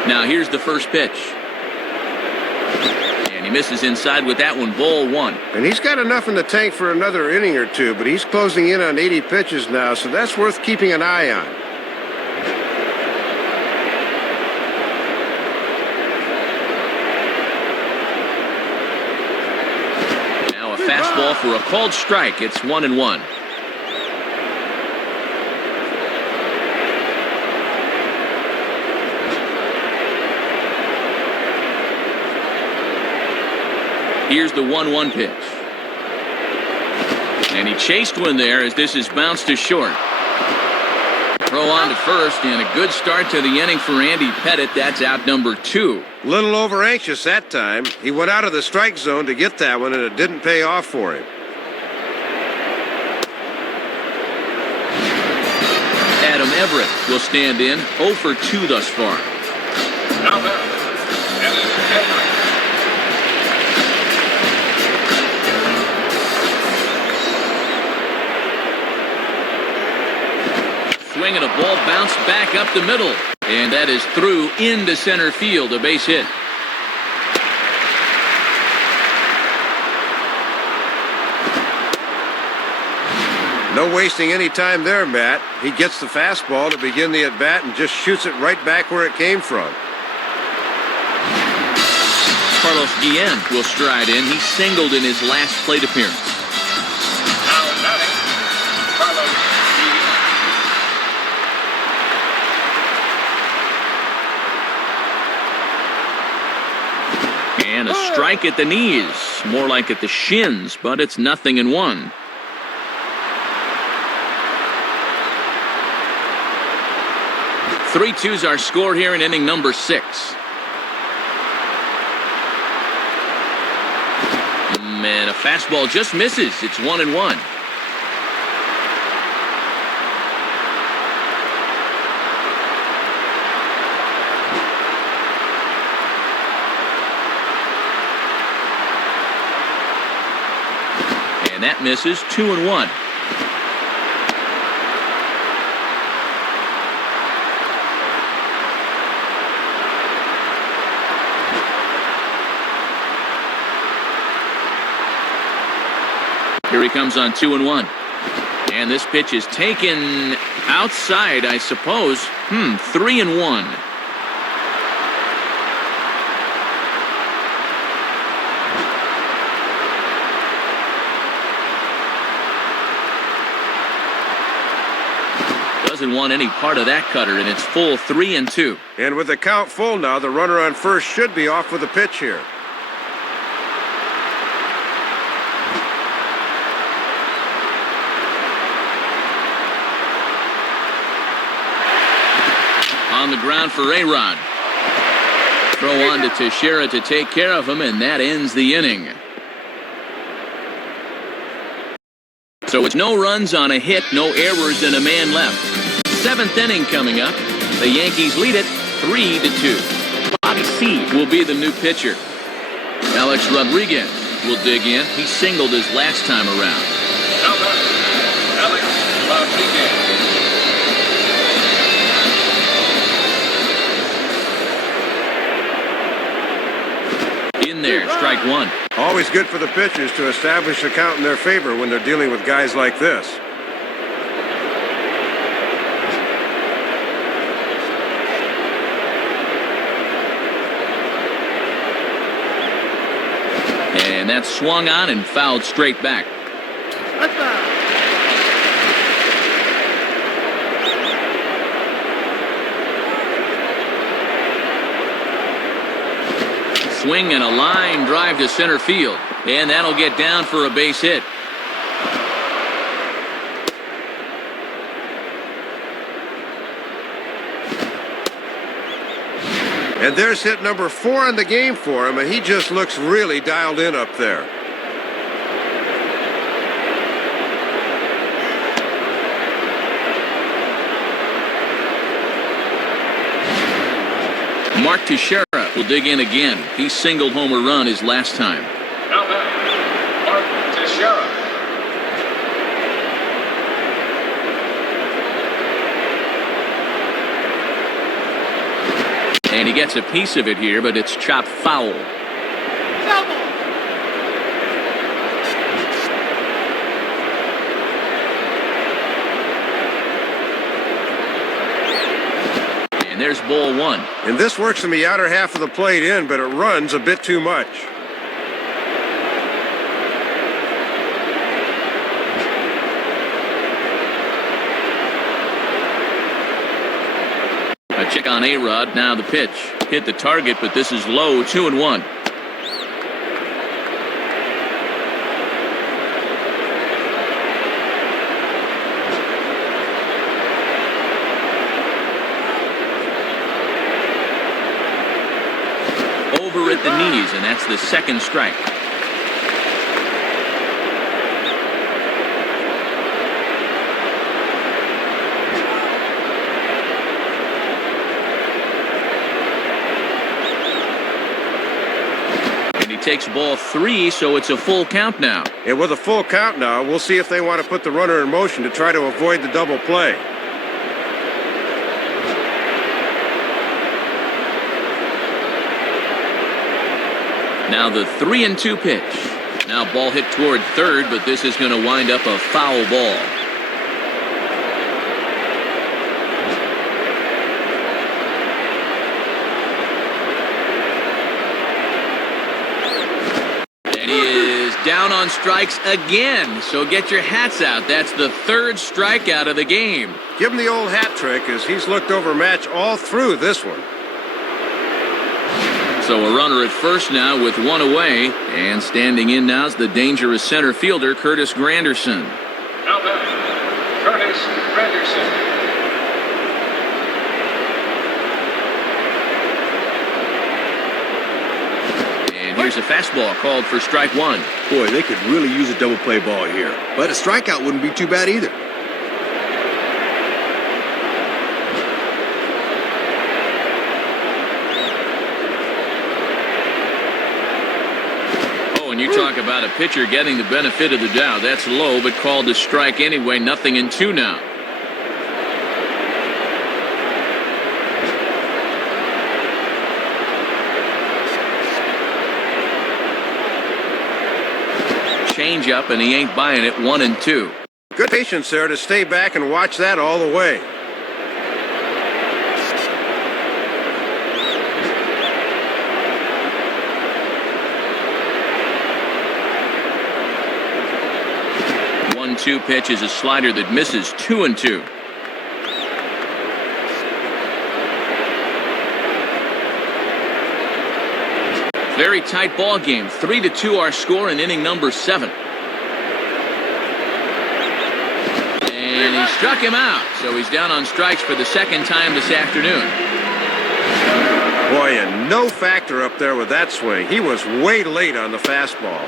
Now here's the first pitch. And he misses inside with that one, ball 1. And he's got enough in the tank for another inning or two, but he's closing in on 80 pitches now, so that's worth keeping an eye on. Now a fastball for a called strike. It's 1-1. Here's the 1-1 pitch. And he chased one there as this is bounced to short. Throw on to first, and a good start to the inning for Andy Pettit. That's out number 2. Little over anxious that time. He went out of the strike zone to get that one, and it didn't pay off for him. Adam Everett will stand in, 0 for 2 thus far. Now batting, Adam Everett. Swing and a ball bounced back up the middle. And that is through into center field, a base hit. No wasting any time there, Matt. He gets the fastball to begin the at-bat and just shoots it right back where it came from. Carlos Guillen will stride in. He singled in his last plate appearance. Now batting, Carlos Guillen. And a strike at the knees. More like at the shins, but it's 0-1. Three twos our score here in inning number 6. And a fastball just misses. It's 1-1. And that misses. 2-1. Here he comes on 2-1. And this pitch is taken outside, I suppose. 3-1. Doesn't want any part of that cutter, and it's full 3-2. And with the count full now, the runner on first should be off with the pitch here. On the ground for A-Rod. Throw on to Teixeira to take care of him, and that ends the inning. So it's no runs on a hit, no errors, and a man left. 7th inning coming up. The Yankees lead it 3-2. Bobby C. will be the new pitcher. Alex Rodriguez will dig in. He singled his last time around. Now batting, Alex Rodriguez. In there, strike 1. Always good for the pitchers to establish a count in their favor when they're dealing with guys like this. And that's swung on and fouled straight back. swing and a line drive to center field. And that'll get down for a base hit. And there's hit number 4 in the game for him, and he just looks really dialed in up there. Mark Teixeira will dig in again. He singled home a run his last time. Now back, Mark Teixeira. And he gets a piece of it here, but it's chopped foul. And there's ball 1. And this works in the outer half of the plate in, but it runs a bit too much. A check on A-Rod, now the pitch. Hit the target, but this is low, 2-1. Over at the knees, and that's the second strike. Takes ball 3, so it's a full count now. And with a full count now, we'll see if they want to put the runner in motion to try to avoid the double play. Now the 3-2 pitch. Now ball hit toward third, but this is going to wind up a foul ball. Down on strikes again, so get your hats out. That's the third strikeout of the game. Give him the old hat trick, as he's looked overmatched all through this one. So a runner at first now with 1 away, and standing in now is the dangerous center fielder, Curtis Granderson. Now back, Curtis Granderson. Here's a fastball called for strike 1. Boy, they could really use a double play ball here. But a strikeout wouldn't be too bad either. Oh, and you talk about a pitcher getting the benefit of the doubt. That's low, but called to strike anyway. 0-2 now. Change up, and he ain't buying it. 1-2. Good patience there to stay back and watch that all the way. One-two pitch is a slider that misses. 2-2. Very tight ball game. 3-2 our score in inning number 7. And he struck him out, so he's down on strikes for the second time this afternoon. Boy, and no factor up there with that swing. He was way late on the fastball.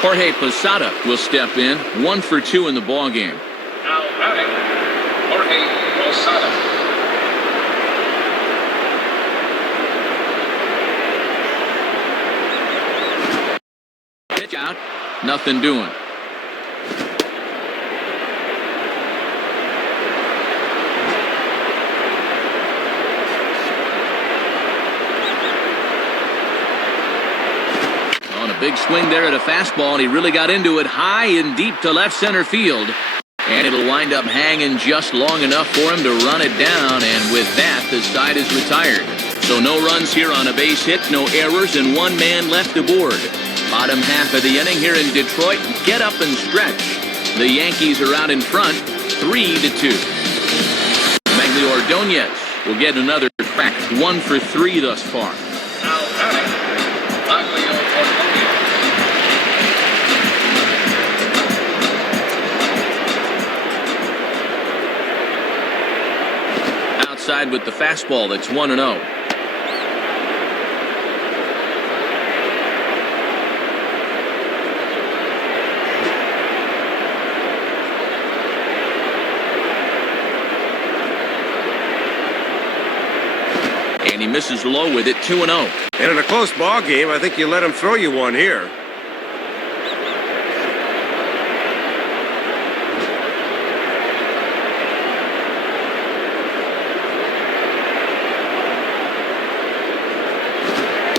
Jorge Posada will step in. 1 for 2 in the ball game. Now batting, Jorge Posada. Pitch out. Nothing doing. Big swing there at a fastball, and he really got into it high and deep to left center field. And it'll wind up hanging just long enough for him to run it down, and with that, the side is retired. So no runs here on a base hit, no errors, and 1 man left aboard. Bottom half of the inning here in Detroit. Get up and stretch. The Yankees are out in front, 3-2. the Ordonez will get another crack. 1 for 3 thus far. Now batting, Baglio Ordonez. Outside with the fastball, that's 1-0. And he misses low with it, 2-0. And in a close ball game, I think you let him throw you one here.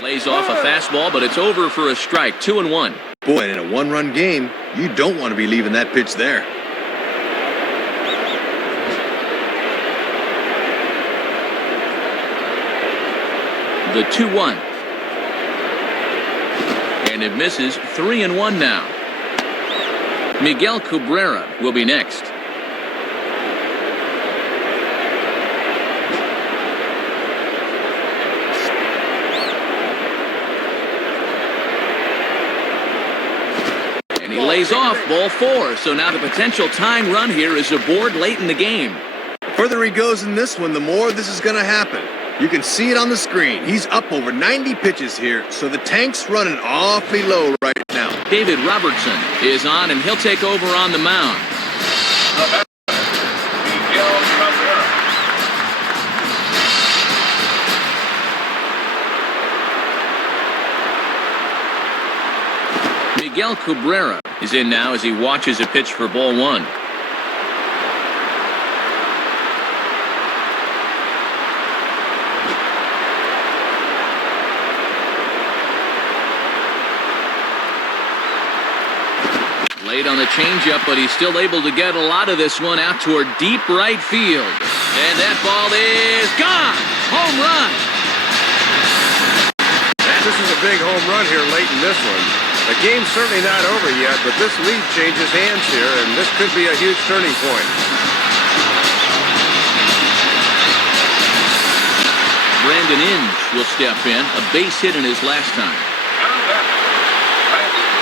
Lays off a fastball, but it's over for a strike, 2-1. Boy, and in a one-run game, you don't want to be leaving that pitch there. The 2-1. And it misses, 3-1 now. Miguel Cabrera will be next. And he lays off, ball 4. So now the potential tying run here is aboard late in the game. The further he goes in this one, the more this is going to happen. You can see it on the screen. He's up over 90 pitches here, so the tank's running awfully low right now. David Robertson is on, and he'll take over on the mound. Miguel Cabrera. Miguel Cabrera is in now as he watches a pitch for ball 1. Late on the changeup, but he's still able to get a lot of this one out toward deep right field. And that ball is gone. Home run. This is a big home run here late in this one. The game's certainly not over yet, but this lead changes hands here, and this could be a huge turning point. Brandon Inge will step in, a base hit in his last time. Now batting, Brandon Inge.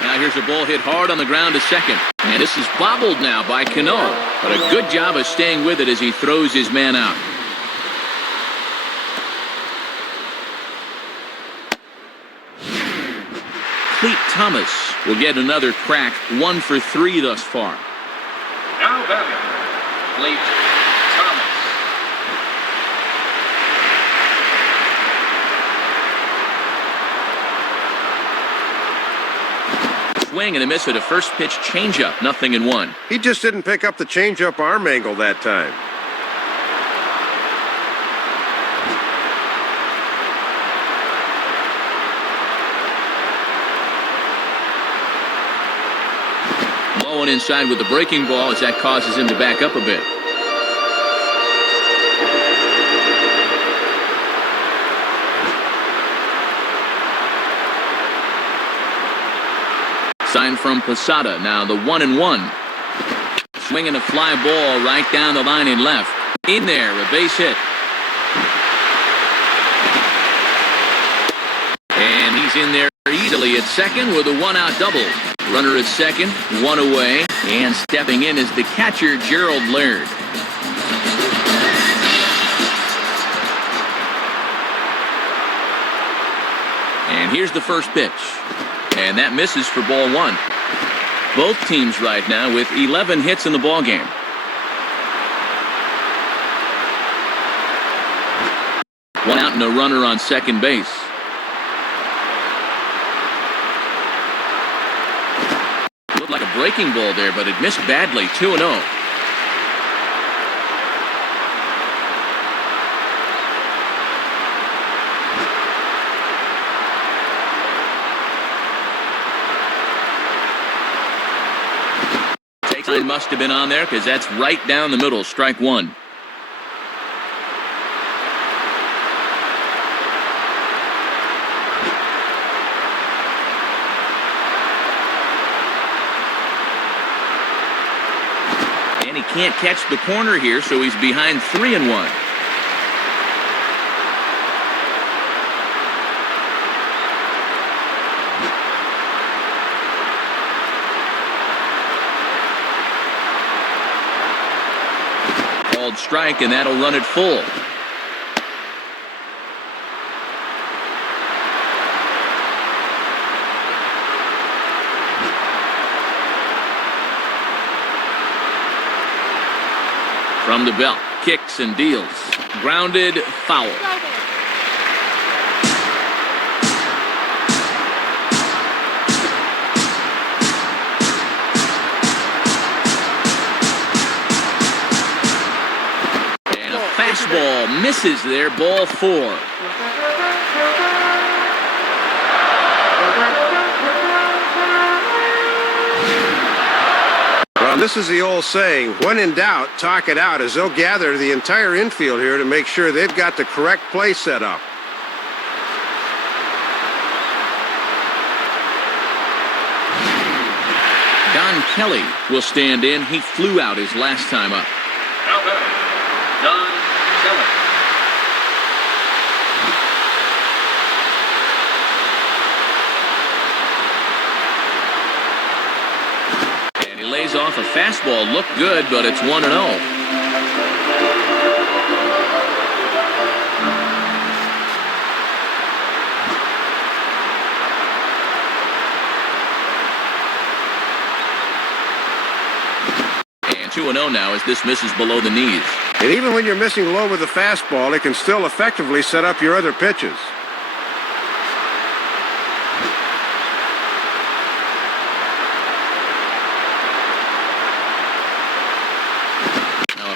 Now here's a ball hit hard on the ground to second. And this is bobbled now by Cano. But a good job of staying with it as he throws his man out. Cleat Thomas will get another crack. 1 for 3 thus far. Now batting, Cleat Thomas. Swing and a miss with a first pitch changeup. 0-1. He just didn't pick up the changeup arm angle that time. Low and inside with the breaking ball as that causes him to back up a bit. Sign from Posada. Now the 1-1. Swinging a fly ball right down the line and left. In there, a base hit. And he's in there easily at second with a 1-out double. Runner at second, 1 away, and stepping in is the catcher, Gerald Laird. And here's the first pitch. And that misses for ball 1. Both teams right now with 11 hits in the ballgame. One out and a runner on second base. Looked like a breaking ball there, but it missed badly. 2-0. Sign must have been on there because that's right down the middle. Strike 1. And he can't catch the corner here, so he's behind 3-1. Called strike, and that'll run it full. From the belt, kicks and deals. Grounded, foul. And a fastball misses there, ball 4. This is the old saying, when in doubt, talk it out, as they'll gather the entire infield here to make sure they've got the correct play set up. Don Kelly will stand in. He flew out his last time up. Now batting, Don Kelly. Lays off a fastball, looked good, but it's 1-0. And 2-0 now as this misses below the knees. And even when you're missing low with the fastball, it can still effectively set up your other pitches.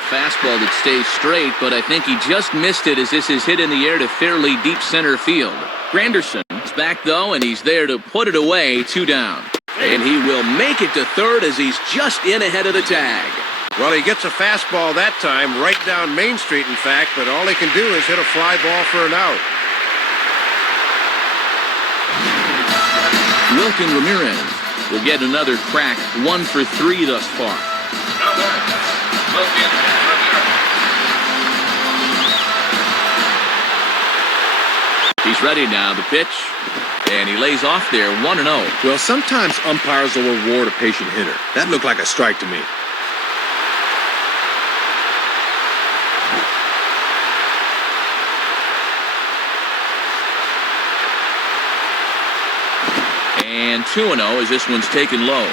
Fastball that stays straight, but I think he just missed it as this is hit in the air to fairly deep center field. Granderson is back, though, and he's there to put it away, 2 down. And he will make it to third as he's just in ahead of the tag. Well, he gets a fastball that time, right down Main Street, in fact, but all he can do is hit a fly ball for an out. Wilkin Ramirez will get another crack, 1 for 3 thus far. Now batting, Wilkin Ramirez. He's ready now, the pitch, and he lays off there, 1-0. Well, sometimes umpires will reward a patient hitter. That looked like a strike to me. And 2-0 as this one's taken low.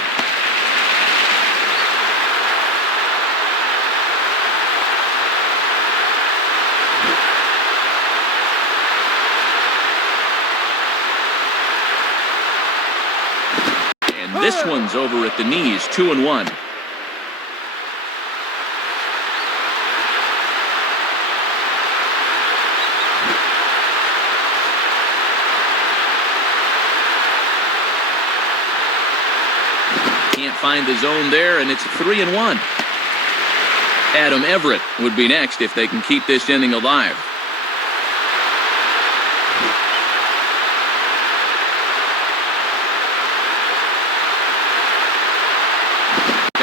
This one's over at the knees, 2-1. Can't find the zone there, and it's 3-1. Adam Everett would be next if they can keep this inning alive.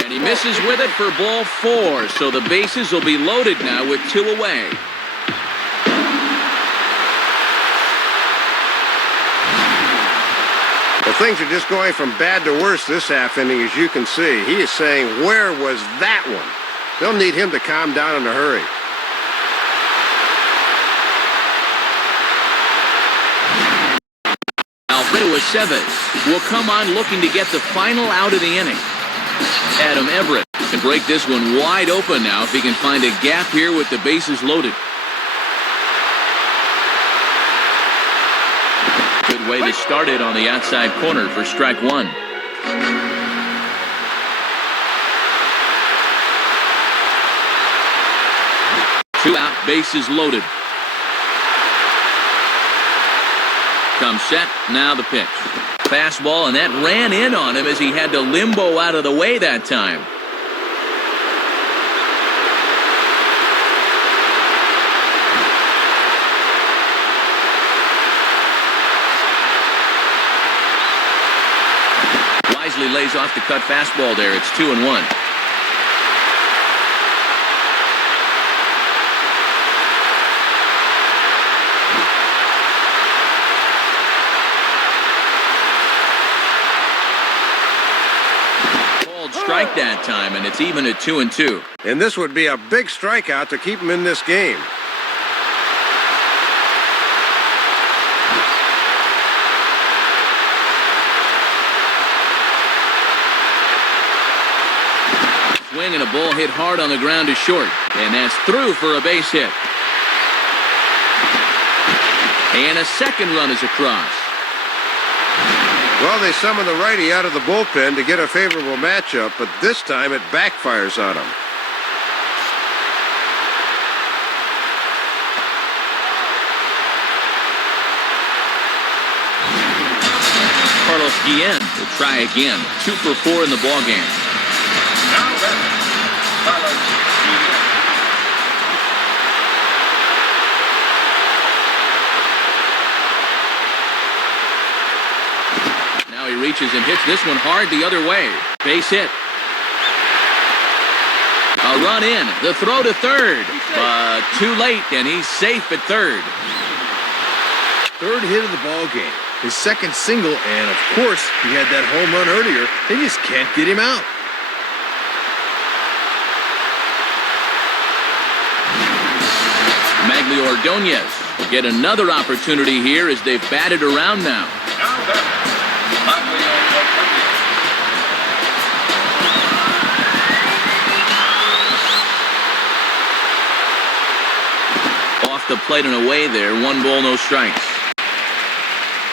He misses with it for ball 4, so the bases will be loaded now with 2 away. Well, things are just going from bad to worse this half inning, as you can see. He is saying, where was that one? They'll need him to calm down in a hurry. Alfredo Aceves will come on looking to get the final out of the inning. Adam Everett can break this one wide open now if he can find a gap here with the bases loaded. Good way to start it on the outside corner for strike 1. 2 out, bases loaded. Comes set, now the pitch. Fastball, and that ran in on him as he had to limbo out of the way that time. Wisely lays off the cut fastball there. It's 2-1. hit that time, and it's even at 2-2. And this would be a big strikeout to keep him in this game. Swing and a ball hit hard on the ground is short. And that's through for a base hit. And a second run is across. Well, they summon the righty out of the bullpen to get a favorable matchup, but this time it backfires on him. Carlos Guillen will try again. 2 for 4 in the ballgame. Now batting, Carlos Guillen. Now he reaches and hits this one hard the other way. Base hit. A run in. The throw to third. But too late, and he's safe at third. Third hit of the ball game. His second single, and of course, he had that home run earlier. They just can't get him out. Magglio Ordonez will get another opportunity here as they've batted around now. Now batting, Magglio Ordonez. Off the plate and away there. 1 ball, no strikes.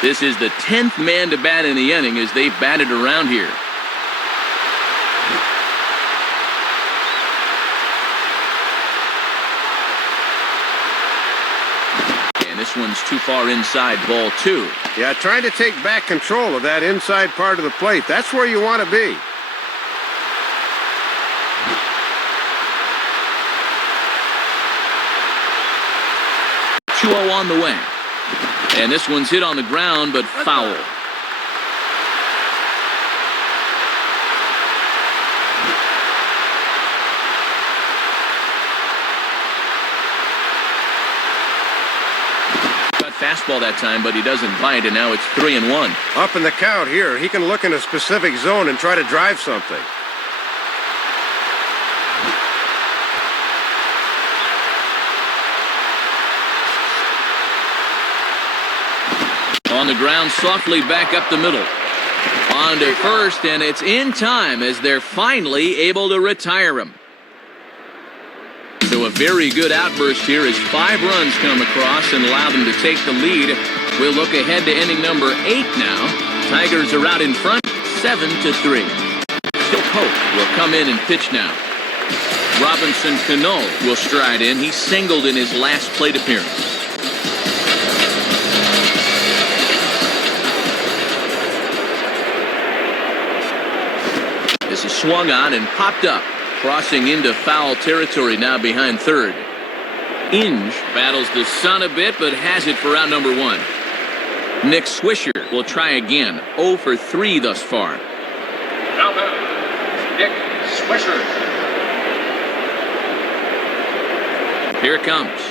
This is the 10th man to bat in the inning as they've batted around here. And this one's too far inside, ball 2. Yeah, trying to take back control of that inside part of the plate. That's where you want to be. Two-0 on the way. And this one's hit on the ground, but foul. Got fastball that time, but he doesn't bite, and now it's 3-1. Up in the count here, he can look in a specific zone and try to drive something. On the ground, softly back up the middle. On to first, and it's in time as they're finally able to retire him. So a very good outburst here as 5 runs come across and allow them to take the lead. We'll look ahead to inning number 8 now. Tigers are out in front, 7-3. Still Pope will come in and pitch now. Robinson Cano will stride in. He singled in his last plate appearance. This is swung on and popped up, crossing into foul territory now behind third. Inge battles the sun a bit, but has it for out number 1. Nick Swisher will try again, 0 for 3 thus far. Now batting, Nick Swisher. Here it comes.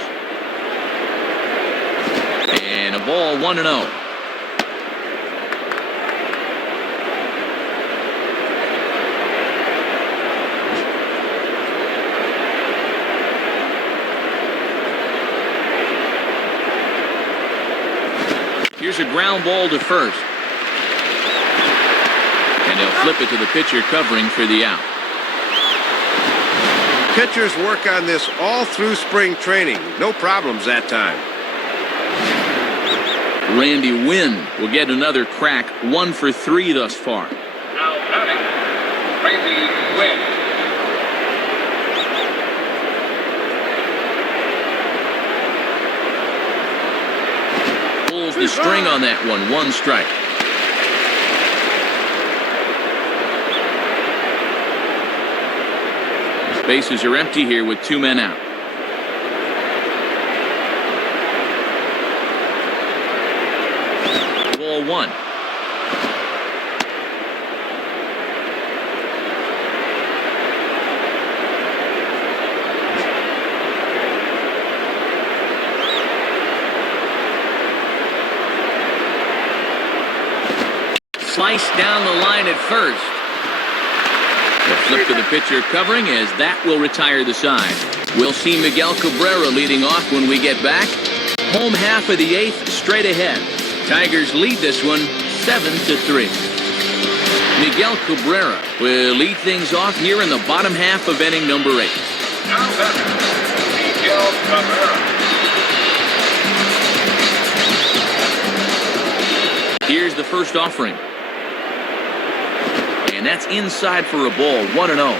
And a ball 1-0. Here's a ground ball to first. And they'll flip it to the pitcher covering for the out. Pitchers work on this all through spring training. No problems that time. Randy Wynn will get another crack, 1 for 3 thus far. Now batting, Randy Wynn. Pulls the string on that one, 1 strike. Bases are empty here with 2 men out. Ball 1. Sliced down the line at first. The flip to the pitcher covering as that will retire the side. We'll see Miguel Cabrera leading off when we get back. Home half of the 8th straight ahead. Tigers lead this one 7-3. Miguel Cabrera will lead things off here in the bottom half of inning number 8. Now batting, Miguel Cabrera. Here's the first offering. And that's inside for a ball, 1-0.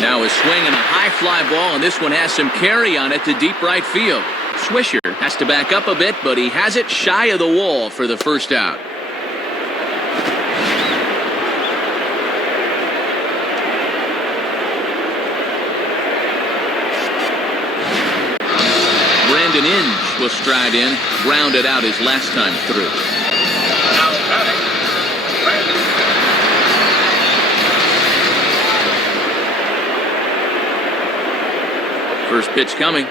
Now a swing and a high fly ball, and this one has some carry on it to deep right field. Swisher has to back up a bit, but he has it shy of the wall for the first out. Brandon Inge will stride in, grounded out his last time through. Now batting, Brandon. First pitch coming.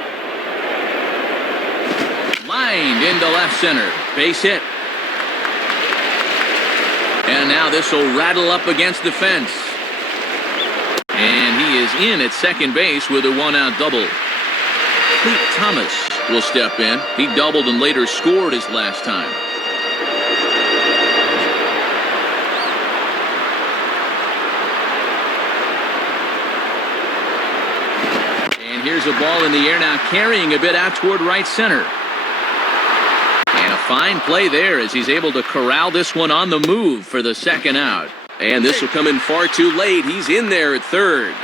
Lined into left center. Base hit. And now this will rattle up against the fence. And he is in at second base with a one-out double. Clete Thomas will step in. He doubled and later scored his last time. And here's a ball in the air now, carrying a bit out toward right center. And a fine play there as he's able to corral this one on the move for the second out. And this will come in far too late. He's in there at third.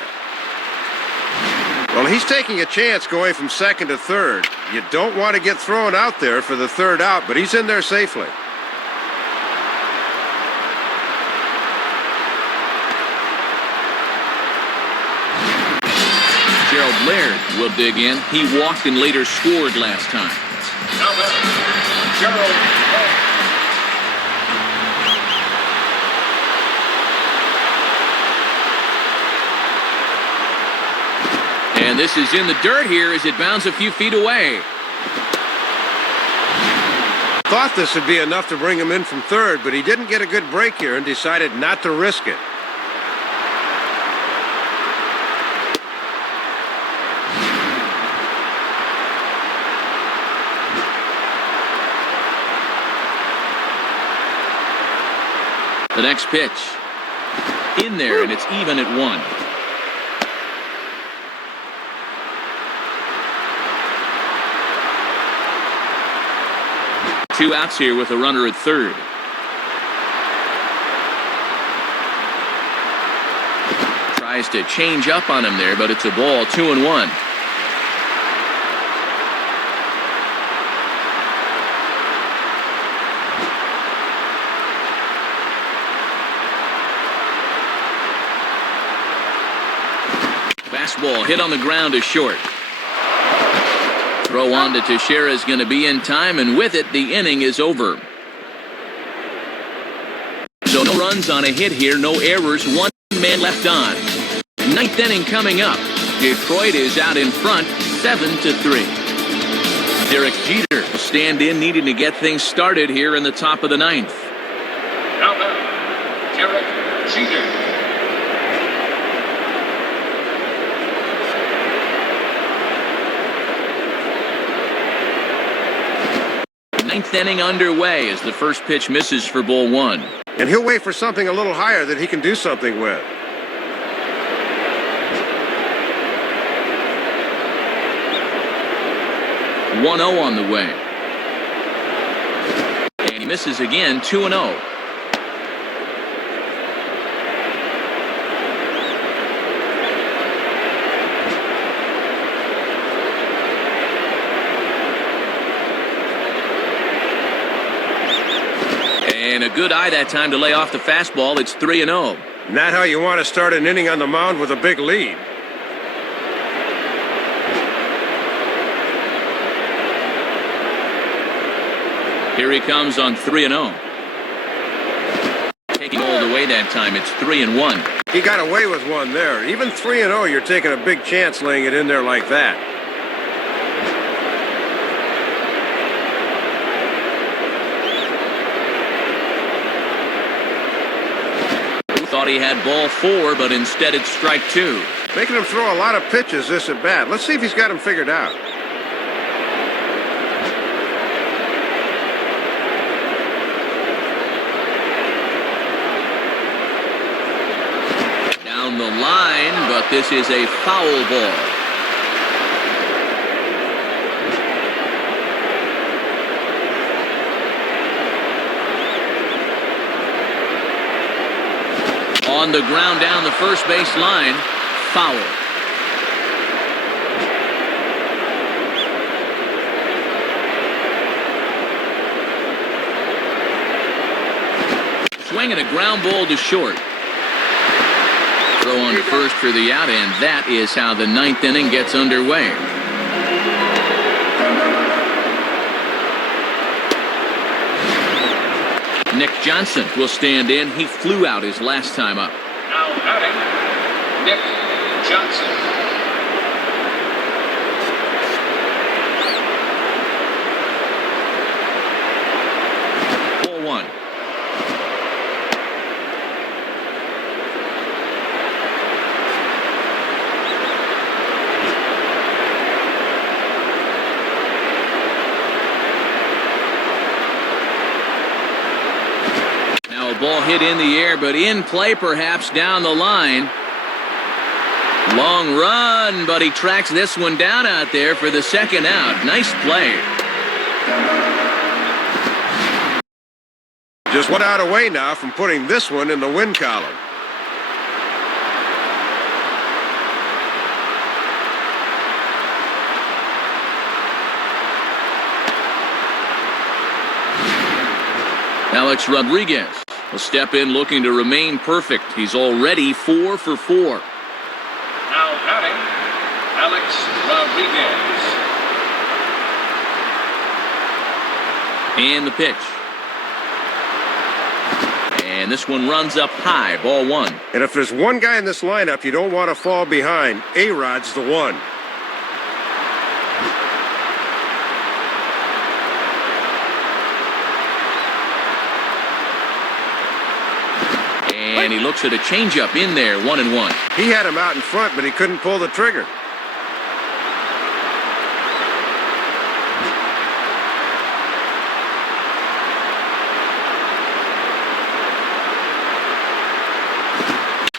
Well, he's taking a chance going from second to third. You don't want to get thrown out there for the third out, but he's in there safely. Gerald Laird will dig in. He walked and later scored last time. Now batting, Gerald Laird. And this is in the dirt here as it bounds a few feet away. Thought this would be enough to bring him in from third, but he didn't get a good break here and decided not to risk it. The next pitch. In there, and it's even at 1. Two outs here with a runner at third. Tries to change up on him there, but it's a ball, 2-1. Fastball hit on the ground to short. Throw on to Teixeira is going to be in time, and with it, the inning is over. So no runs on a hit here, no errors, one man left on. Ninth inning coming up. Detroit is out in front, 7-3. Derek Jeter will stand in, needing to get things started here in the top of the ninth. Now batting, Derek Jeter. Ninth inning underway as the first pitch misses for ball 1. And he'll wait for something a little higher that he can do something with. One 0 on the way. And he misses again, 2-0. And a good eye that time to lay off the fastball. It's 3-0. Not how you want to start an inning on the mound with a big lead. Here he comes on 3-0. Taking all the way that time. It's 3-1. He got away with one there. Even 3-0, you're taking a big chance laying it in there like that. Thought he had ball 4, but instead it's strike 2. Making him throw a lot of pitches this at bat. Let's see if he's got him figured out. Down the line, but this is a foul ball. On the ground down the first base line, foul. Swinging a ground ball to short. Throw on to first for the out, and that is how the 9th inning gets underway. Nick Johnson will stand in. He flew out his last time up. Now batting, Nick Johnson. Ball 1. Ball hit in the air, but in play perhaps down the line. Long run, but he tracks this one down out there for the second out. Nice play. Just 1 out away now from putting this one in the win column. Alex Rodriguez will step in looking to remain perfect. He's already 4 for 4. Now batting, Alex Rodriguez. And the pitch. And this one runs up high, ball 1. And if there's one guy in this lineup you don't want to fall behind, A-Rod's the one. And he looks at a changeup in there, 1-1. He had him out in front, but he couldn't pull the trigger.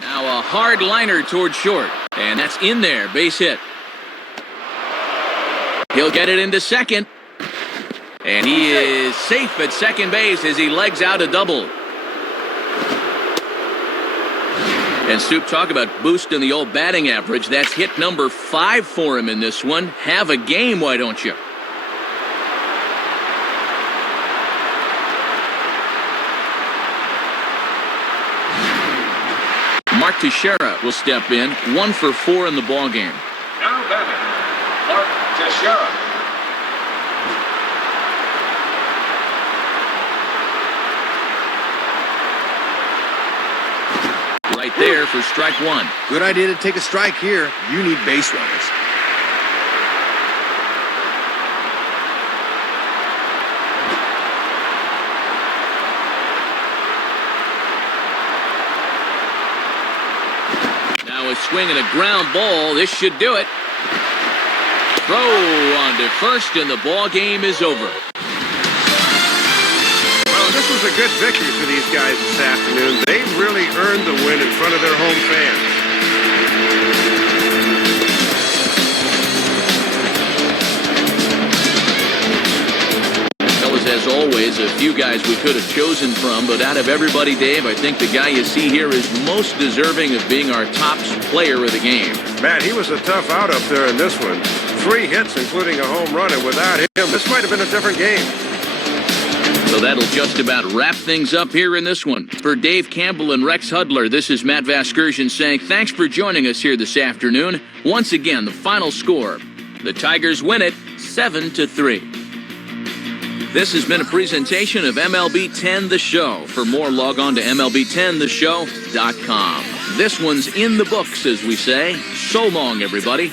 Now a hard liner toward short, and that's in there, base hit. He'll get it into second, and he is safe at second base as he legs out a double. And Stoop, talk about boosting the old batting average. That's hit number 5 for him in this one. Have a game, why don't you? Mark Teixeira will step in, 1 for 4 in the ballgame. Now batting, Mark Teixeira. Right there for strike 1. Good idea to take a strike here. You need base runners. Now a swing and a ground ball. This should do it. Throw on to first, and the ball game is over. Well, this was a good victory for these guys this afternoon. They really earned the win in front of their home fans. Fellas, as always, a few guys we could have chosen from, but out of everybody, Dave, I think the guy you see here is most deserving of being our top player of the game. Man, he was a tough out up there in this one. 3 hits, including a home run, and without him, this might have been a different game. So that'll just about wrap things up here in this one. For Dave Campbell and Rex Hudler, this is Matt Vasgersian saying thanks for joining us here this afternoon. Once again, the final score. The Tigers win it 7-3. This has been a presentation of MLB 10 The Show. For more, log on to MLB10theshow.com. This one's in the books, as we say. So long, everybody.